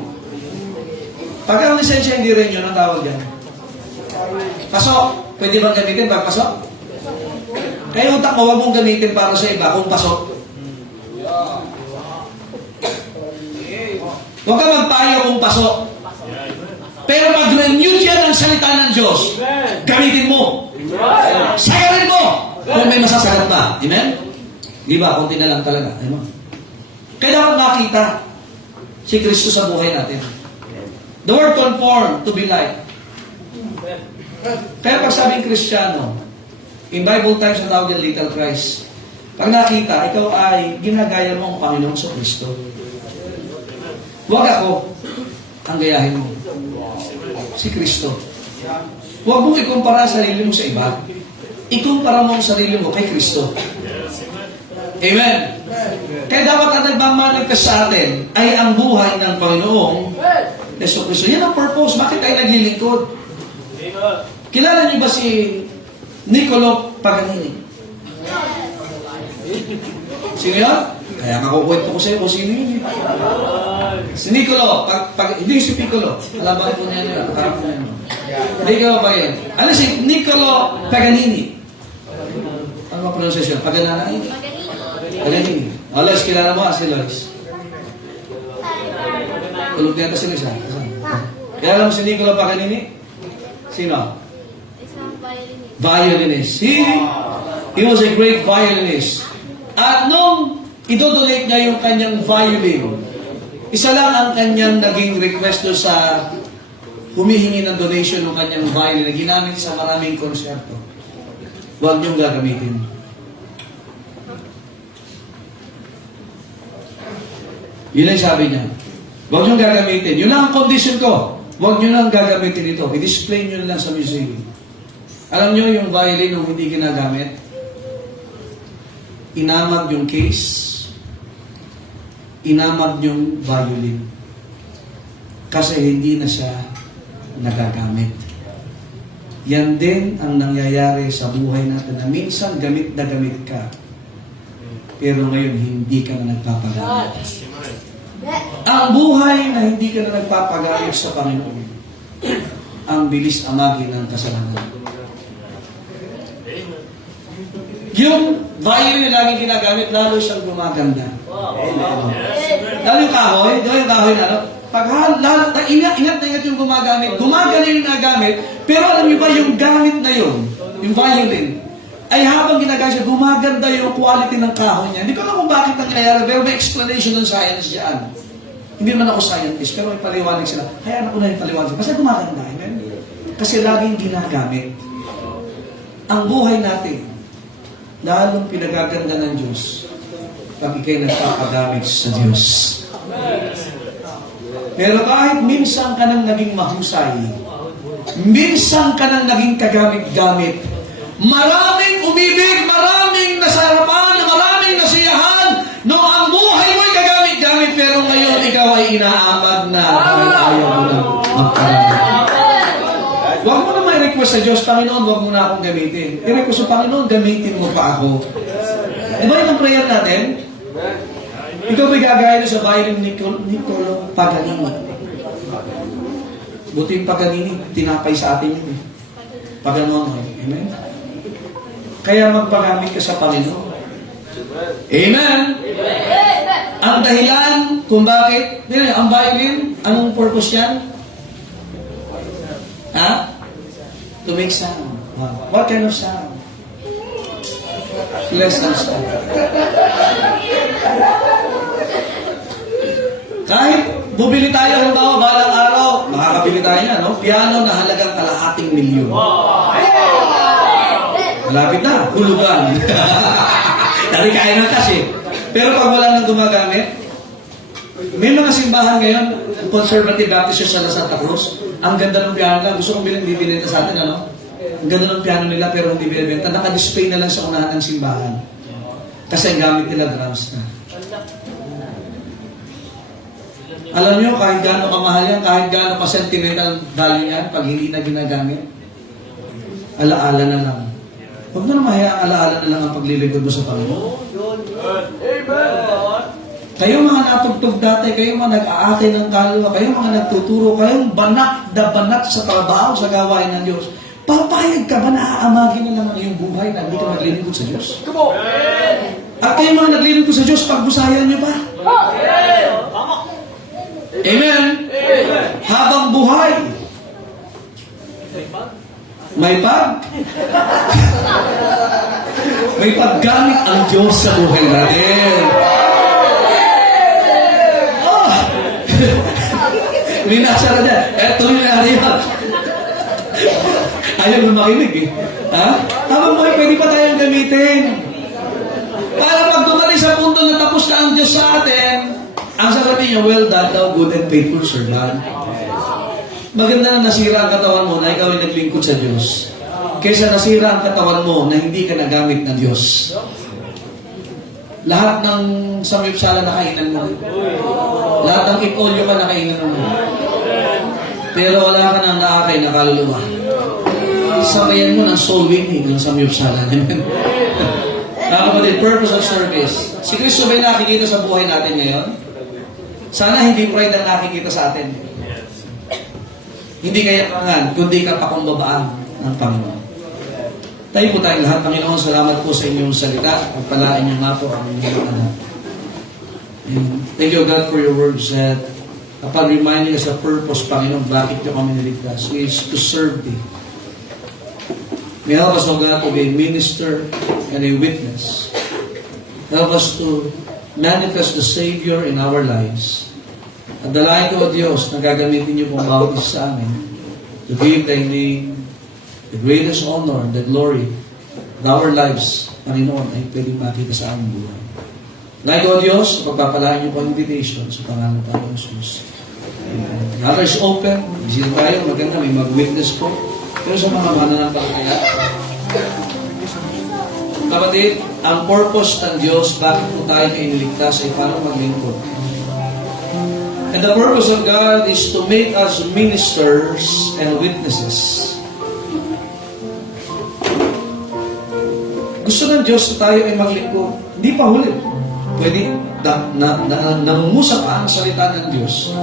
Pag ang lisensya hindi renew, ang tawag yan? Pasok. Pwede bang gamitin pag pasok? Kaya utak mo, huwag mong gamitin para sa iba kung pasok. Huwag ka magpayo kung pasok. Pero pag-renew yan ang salita ng Diyos, gamitin mo. Sayarin mo kung may masasagat pa. Amen? Di ba? Kunti na lang talaga. Amen? Kailangan makita si Kristo sa buhay natin. The word conform, to be like. Kaya pag sabing Kristiyano, in Bible times na tawag yung little Christ, pag nakita, ikaw ay ginagaya mo ang Panginoong sa Kristo. Huwag ako ang gayahin mo. Si Kristo. Huwag mong ikumpara ang sarili mo sa iba. Ikumpara mo ang sarili mo kay Kristo. Amen. Kaya dapat ang nagmamanifest sa atin ay ang buhay ng Panginoong Yeso Cristo. Yan ang purpose. Bakit tayo naglilingkod? Amen. Kilala niyo ba si Niccolo Paganini? Sino yun? Kaya kakukwento ko sa iyo kung sino yun. Si Niccolo, hindi si Piccolo. Alaban po niya yun. Niccolo ba yun? Ano si Niccolo Paganini? Ano ba pronunciation? Paganini? Paganini. O, Lois, kilala mo si Lois? Tulog niya si Lois, ha? Kilala mo si Niccolo Paganini? Sino? Violinist. He was a great violinist. At nung idodonate niya yung kanyang violin, isa lang ang kanyang naging request doon sa humihingi ng donation ng kanyang violin na ginamit sa maraming konserto. Huwag niyong gagamitin. Yun ang sabi niya. Huwag niyong gagamitin. Yun lang ang condition ko. Huwag niyo lang gagamitin ito. I-display niyo lang sa museum. Alam niyo yung violin nung hindi ginagamit? Inamag yung case. Inamag yung violin. Kasi hindi na siya nagagamit. Yan din ang nangyayari sa buhay natin na minsan gamit na gamit ka. Pero ngayon hindi ka na nagpapagamit. Ang buhay na hindi ka na nagpapagamit sa Panginoon, ang bilis amagin ng kasalanan. Yung violin na lagi ginagamit, lalo siyang gumaganda. Lalo yung kahoy, yung kahoy na, no? Ingat na ingat yung gumagamit. Gumagaling yung nagamit, pero alam niyo ba yung gamit na yun, yung violin, ay habang ginagamit siya, gumaganda yung quality ng kahoy niya. Hindi ko alam kung bakit nangyayari, pero may explanation ng science dyan. Hindi naman ako scientist, pero may paliwanag sila. Hayaan ako na yung paliwanag. Basta gumaganda. Amen? Kasi laging ginagamit. Ang buhay natin, lalong pinagaganda ng Diyos pag ikay nagpapagamit sa Diyos. Pero kahit minsan ka nang naging mahusay, minsan ka nang naging kagamit-gamit, maraming umibig, maraming nasarapan, maraming nasiyahan, no ang buhay mo'y kagamit-gamit, pero ngayon ikaw ay inaamag na dahil ayaw mo na magkagamit. Huwag mo na may request sa Diyos, Panginoon, huwag mo na akong gamitin. I-request sa Panginoon, gamitin mo pa ako. Di ba yung prayer natin? Ikaw ba'y gagaya sa bayan ni Niccolo Paganini? Buti yung Paganini, tinapay sa atin yun. Paganon, amen? Kaya magpagamit ka sa Panginoon. Amen? Ang dahilan kung bakit, ang violin, anong purpose yan? Ha? To make sound. Wow. What kind of sound? Pleasant sound. Kahit bumili tayo, halimbawa, balang araw, makakabili tayo yan, no? Piano na halagang $250,000. Malapit na, hulugan. Dari kaya na kasi. Pero pag wala nang gumagamit, may mga simbahan ngayon, Conservative Baptist Church sa Santa Cruz, ang ganda ng piano lang. Gusto kong hindi binenta sa atin, ano? Ang ganda ng piano nila pero hindi binibenta. Naka-display na lang sa unahan ng simbahan. Kasi ang gamit nila drums na. Alam nyo, kahit gaano kamahal yan, kahit gaano ka-sentimental value yan, pag hindi na ginagamit, alaala na lang. Huwag mo na mahiya, alaala na lang ang paglilingkod mo sa Panginoon. Kayo mga natugtog dati, kayo mga nag-aatay ng kaluluwa, kayo mga nagtuturo, kayong banat na banat sa trabaho, sa gawain ng Diyos. Papayag ka ba na aamagin na lang ang iyong buhay na hindi ka naglilingkod sa Diyos? At kayo mga naglilingkod sa Diyos, pagbusayan niyo pa. Amen? Habang buhay, may paggamit ang Diyos sa buhay natin. Minasa na niya. Eto yung ariyan. Ayaw mo makinig eh. Ha? Habang buhay, pwede pa tayong gamitin. Para pag dumating sa punto na tapos na ang Diyos sa atin, ang sasabihin niya, well done, thou good and faithful servant. Maganda na nasira ang katawan mo na ikaw ay naglingkod sa Diyos. Kaysa nasira ang katawan mo na hindi ka nagamit ng Diyos. lahat ng samyupsala na kainan mo. Lahat ng ipolyo ka na kainan mo. Pero wala ka nang naakay na kaluluwa. Sabayan mo ng soul winning ng samyupsala. Amen. Nakakapatid, purpose of service. Si Kristo ba'y nakikita sa buhay natin ngayon? Sana hindi pride ang nakikita sa atin. Hindi kayapangan, kundi kapakumbabaan ng Panginoon. Tayo po tayong lahat, Panginoon, salamat po sa inyong salita. Pagpalain niyo nga po ang inyong anak. Thank you, God, for your words that upon reminding us of purpose, Panginoon, bakit niyo kami niligtas, is to serve Thee. May help us, O God, to be a minister and a witness. Help us to manifest the Savior in our lives. At dalayan ko, O Diyos, na gagamitin niyo pong bawat isa sa amin to give Thy name the greatest honor, the glory of our lives, Panginoon, ay pwedeng makita sa aming buhay. Dahil ko, O Diyos, pagpapalain niyo po ang invitation sa pangalan ng Panginoon Jesus. Amen. The altar is open. Bisita tayo. Maganda, may mag-witness po. Pero sa mga mananampalataya, kapatid, ang purpose ng Diyos, bakit po tayo iniligtas ay para maglingkod. And the purpose of God is to make us ministers and witnesses. Gusto ng Diyos na tayo ay maglingkod. Hindi pa huli. Pwede, nangungusap ang salita ng Diyos.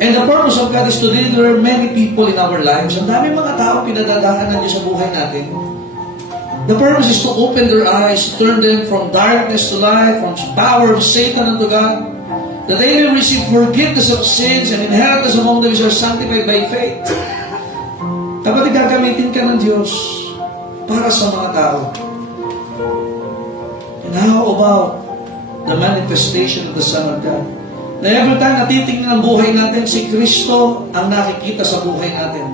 And the purpose of God is to deliver many people in our lives. Ang daming mga tao pinadadaanan Diyos sa buhay natin. The purpose is to open their eyes, turn them from darkness to light, from power of Satan unto God, that they may receive forgiveness of sins and inheritance among them which are sanctified by faith. Kapag gagamitin ka ng Diyos para sa mga tao. And how about the manifestation of the Son of God? Na every time natitingnan ang buhay natin, si Kristo ang nakikita sa buhay natin.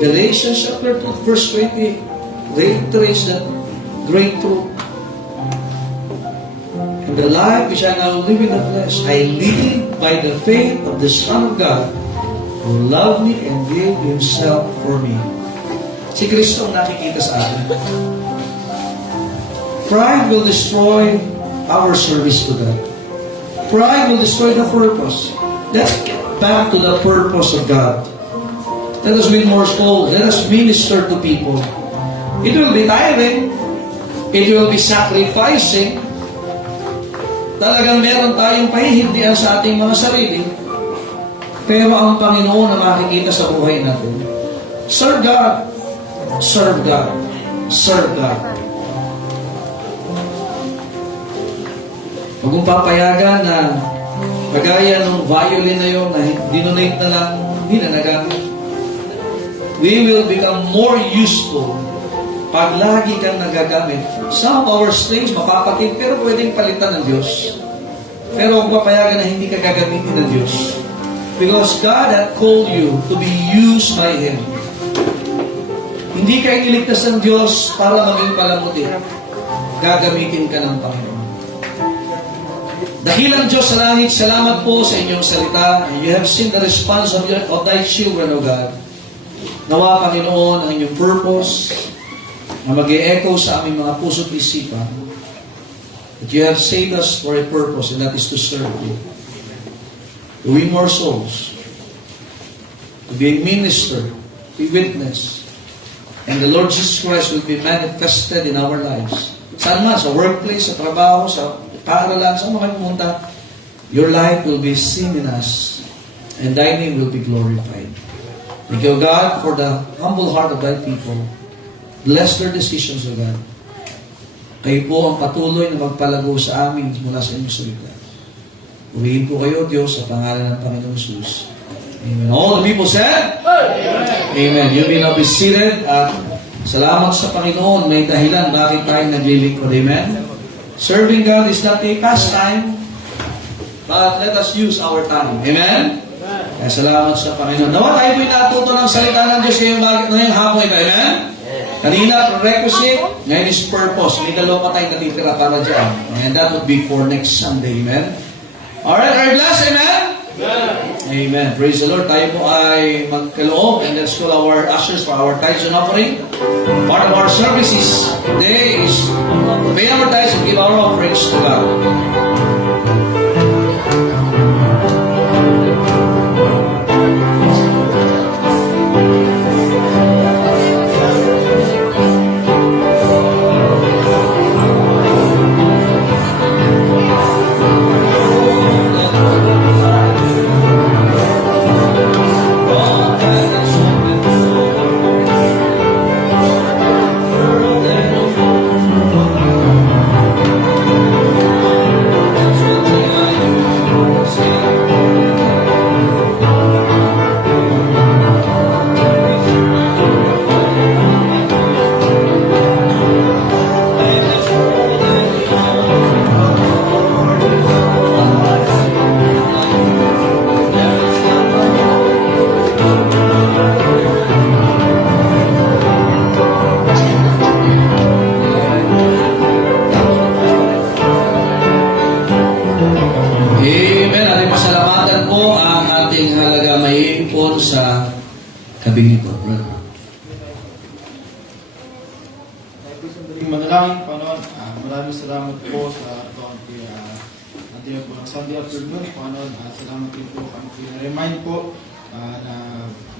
Galatians chapter 2, verse 20 reiterates that great truth. And the life which I now live in the flesh, I live by the faith of the Son of God, who loved me and gave Himself for me. Si Kristo ang nakikita sa atin. Pride will destroy our service to God. Pride will destroy the purpose. Let's get back to the purpose of God. Let us win more souls. Let us minister to people. It will be tiring. It will be sacrificing. Talagang meron tayong pahihindihan sa ating mga sarili. Pero ang Panginoon na makikita sa buhay natin. Serve God. Serve God. Serve God. Huwag mong papayagan na kagaya ng violin na yun na dinonate na lang, hindi na nagamit. We will become more useful pag lagi kang nagagamit. Some of our strings mapapatid, pero pwedeng palitan ng Diyos. Pero huwag papayagan na hindi ka gagamitin ng Diyos. Because God had called you to be used by Him. Hindi ka iniligtas ng Diyos para maging palamuti. Gagamitin ka ng Panginoon. Dakilang Diyos sa langit, salamat po sa inyong salita. You have seen the response of Thy children, O God. Nawa, Panginoon, ang inyong purpose na mag-e-echo sa aming mga puso't isipan. That you have saved us for a purpose, and that is to serve you. To win more souls. To be a minister. To be witness. And the Lord Jesus Christ will be manifested in our lives. Saan man, sa workplace, sa trabaho, sa paaralan, saan man pumunta, your life will be seen in us, and Thy name will be glorified. Thank you, God, for the humble heart of Thy people. Bless their decisions, O God. Kayo po ang patuloy na magpalago sa amin mula sa inyong salita. Uwiin po kayo, Diyos, sa pangalan ng Panginoong Jesus. Amen. All the people said? Amen. Amen. You may now be seated. At salamat sa Panginoon, may dahilan bakit tayo naglilingkod. Amen. Serving God is not a pastime, but let us use our time. Amen? Kaya salamat sa Panginoon. Nawa tayo po'y natuto ng salita ng Diyos ngayong hapon ito. Amen? Kanina, prerequisite. Ngayon is purpose. May dalawa pa tayong natitira para dyan. And that would be for next Sunday. Amen? Alright, are you blessed? Amen? Amen. Amen. Praise the Lord. Tayo po ay magkaloob and let's call our ushers for our tithes and offering. Part of our services today is to pay our tithes and give our offerings to God. Amen. Ating pasalamatan po ang ating halaga maiipon sa kabingi po. Manalangin, Panginoon, maraming salamat po sa ating po ng Sunday afternoon, Panginoon. Salamat din po ang remind po na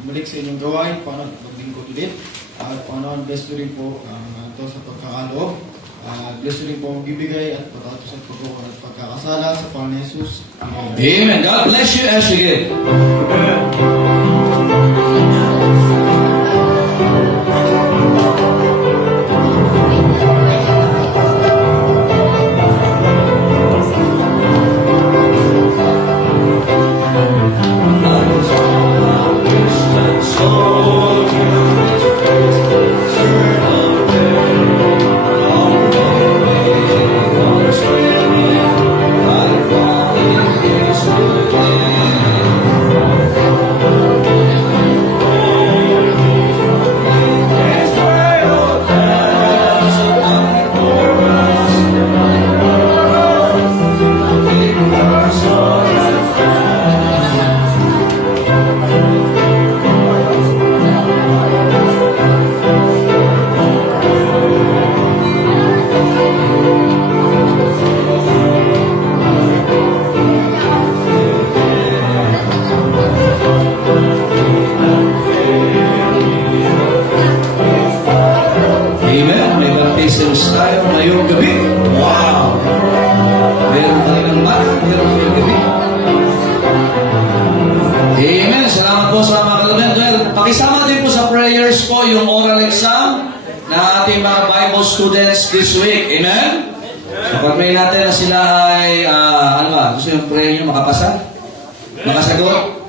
bumalik sa inyong gawain, Panginoon, maglingkod ulit. Panginoon, bless nyo rin po ito sa pagkakaloob. Bless nyo rin po ang bibigay at patatos at pagkakasala at pagkakasala sa Panginoon Jesus. Amen. Amen. God bless you as you give. Amen. May baptisms tayo ngayong gabi. Wow! Meron tayo ng mat. Meron ngayong gabi. Amen. Salamat po sa mga kalugyan. Well, pakisama din po sa prayers po yung oral exam na ating mga Bible students this week. Amen? So, pag-pray natin na sila ay, ano ba? Gusto yung prayer nyo makapasa? Makasagot?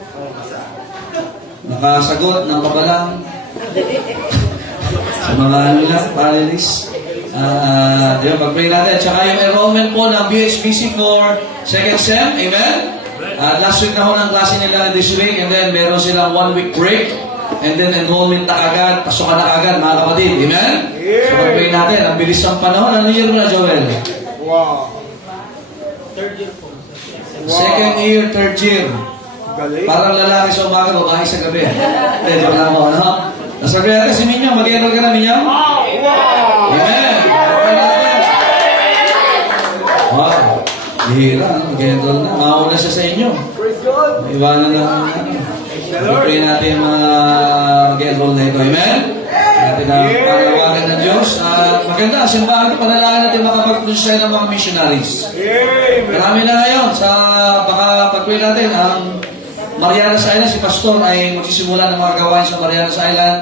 Makasagot ng kabalang? Sa mga ano lang, panelists. Diba, pag-pray natin. Tsaka yung enrollment po ng BHBC for second sem. Amen? Last week na ho ng klase nila this week. And then meron silang 1 week break. And then enrollment na agad. Pasokan na agad, mga kapatid. Amen? So pag-pray natin. Ang bilis ng panahon. Ano year mo na, Joel? Wow! Second year, third year. Galing! Parang lalaki sa umaga, babae sa gabi. Hindi, joke lang ako, ano? Nasabi natin si Minyong. Mag-enroll ka na, Minyong? Amen! Pag-pray natin. Wow! Bihira, ano? Mag-enroll na. Mauna siya sa inyo. Iwanan lang ang ano. Pag-pray natin yung mga mag-enroll na ito. Amen? Natin ang panawagan ng Diyos. Maganda, simbahan ito. Panalangin natin makapag-produce tayo ng mga missionaries. Marami na ngayon. Baka pag-pray natin, ang Marianas Island, si Pastor ay magsisimula ng mga gawain sa Marianas Island.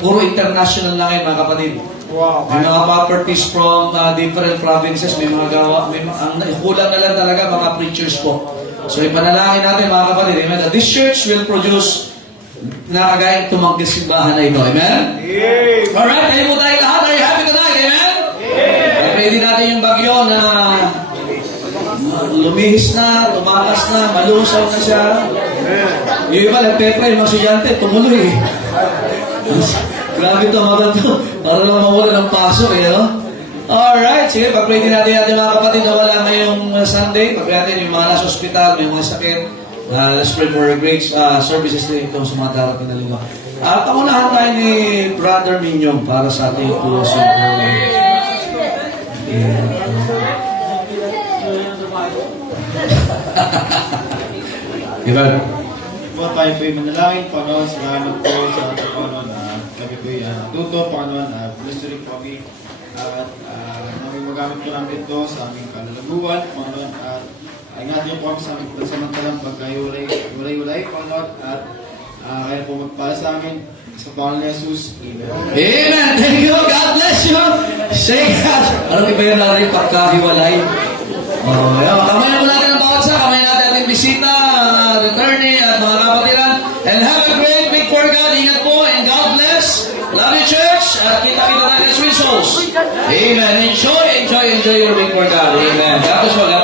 Puro international na ngayon, mga kapatid. Wow! May mga properties from different provinces, may mga gawa, ang kulang na lang talaga mga preachers po. So ipanalangin natin, mga kapatid, amen, that this church will produce na kagayang tumangkis simbahan na ito, amen? Alright, tayo po tayo lahat, are you happy tonight, amen? Ready natin yung bagyo na lumihis na, tumakas na, malusaw na siya. Yung iba, nagpe-pray, mga estudyante, tumuloy. Grabe ito, mga ito. Para naman mawala ng paso, eh, no? Alright, sige, pag-pray din natin mga kapatid na wala ngayong Sunday. Pag-pray natin yung mga nasa ospital, may mga sakit. Let's pray for great services din ito sa mga darating na linggo. At pangunahan tayo ni Brother Minyong para sa ating closing prayer. Diba? Po tayo po'y manalangin, Panginoon, salamat po sa ating Panginoon. Kami po'y natuto, Panginoon, gusto rin po kami at namin magamit po namin ito sa aming kalalaguan, Panginoon, at ingatin po kami sa aming pansamantalang pagkayulay, Panginoon, at kaya po magpala sa amin sa Panginoon ni Jesus. Amen. Amen! Thank you! God bless you! Say God! Alam iba yun na rin pagkahiwalay? Kamay na po natin ang bawat sa, kamay natin ating bisita, returnee at mga kapatiran. And have a great week for God. Ingat po and God bless. Love you, church. At kita natin sweet souls. Amen. Enjoy your week for God. Amen. God bless you.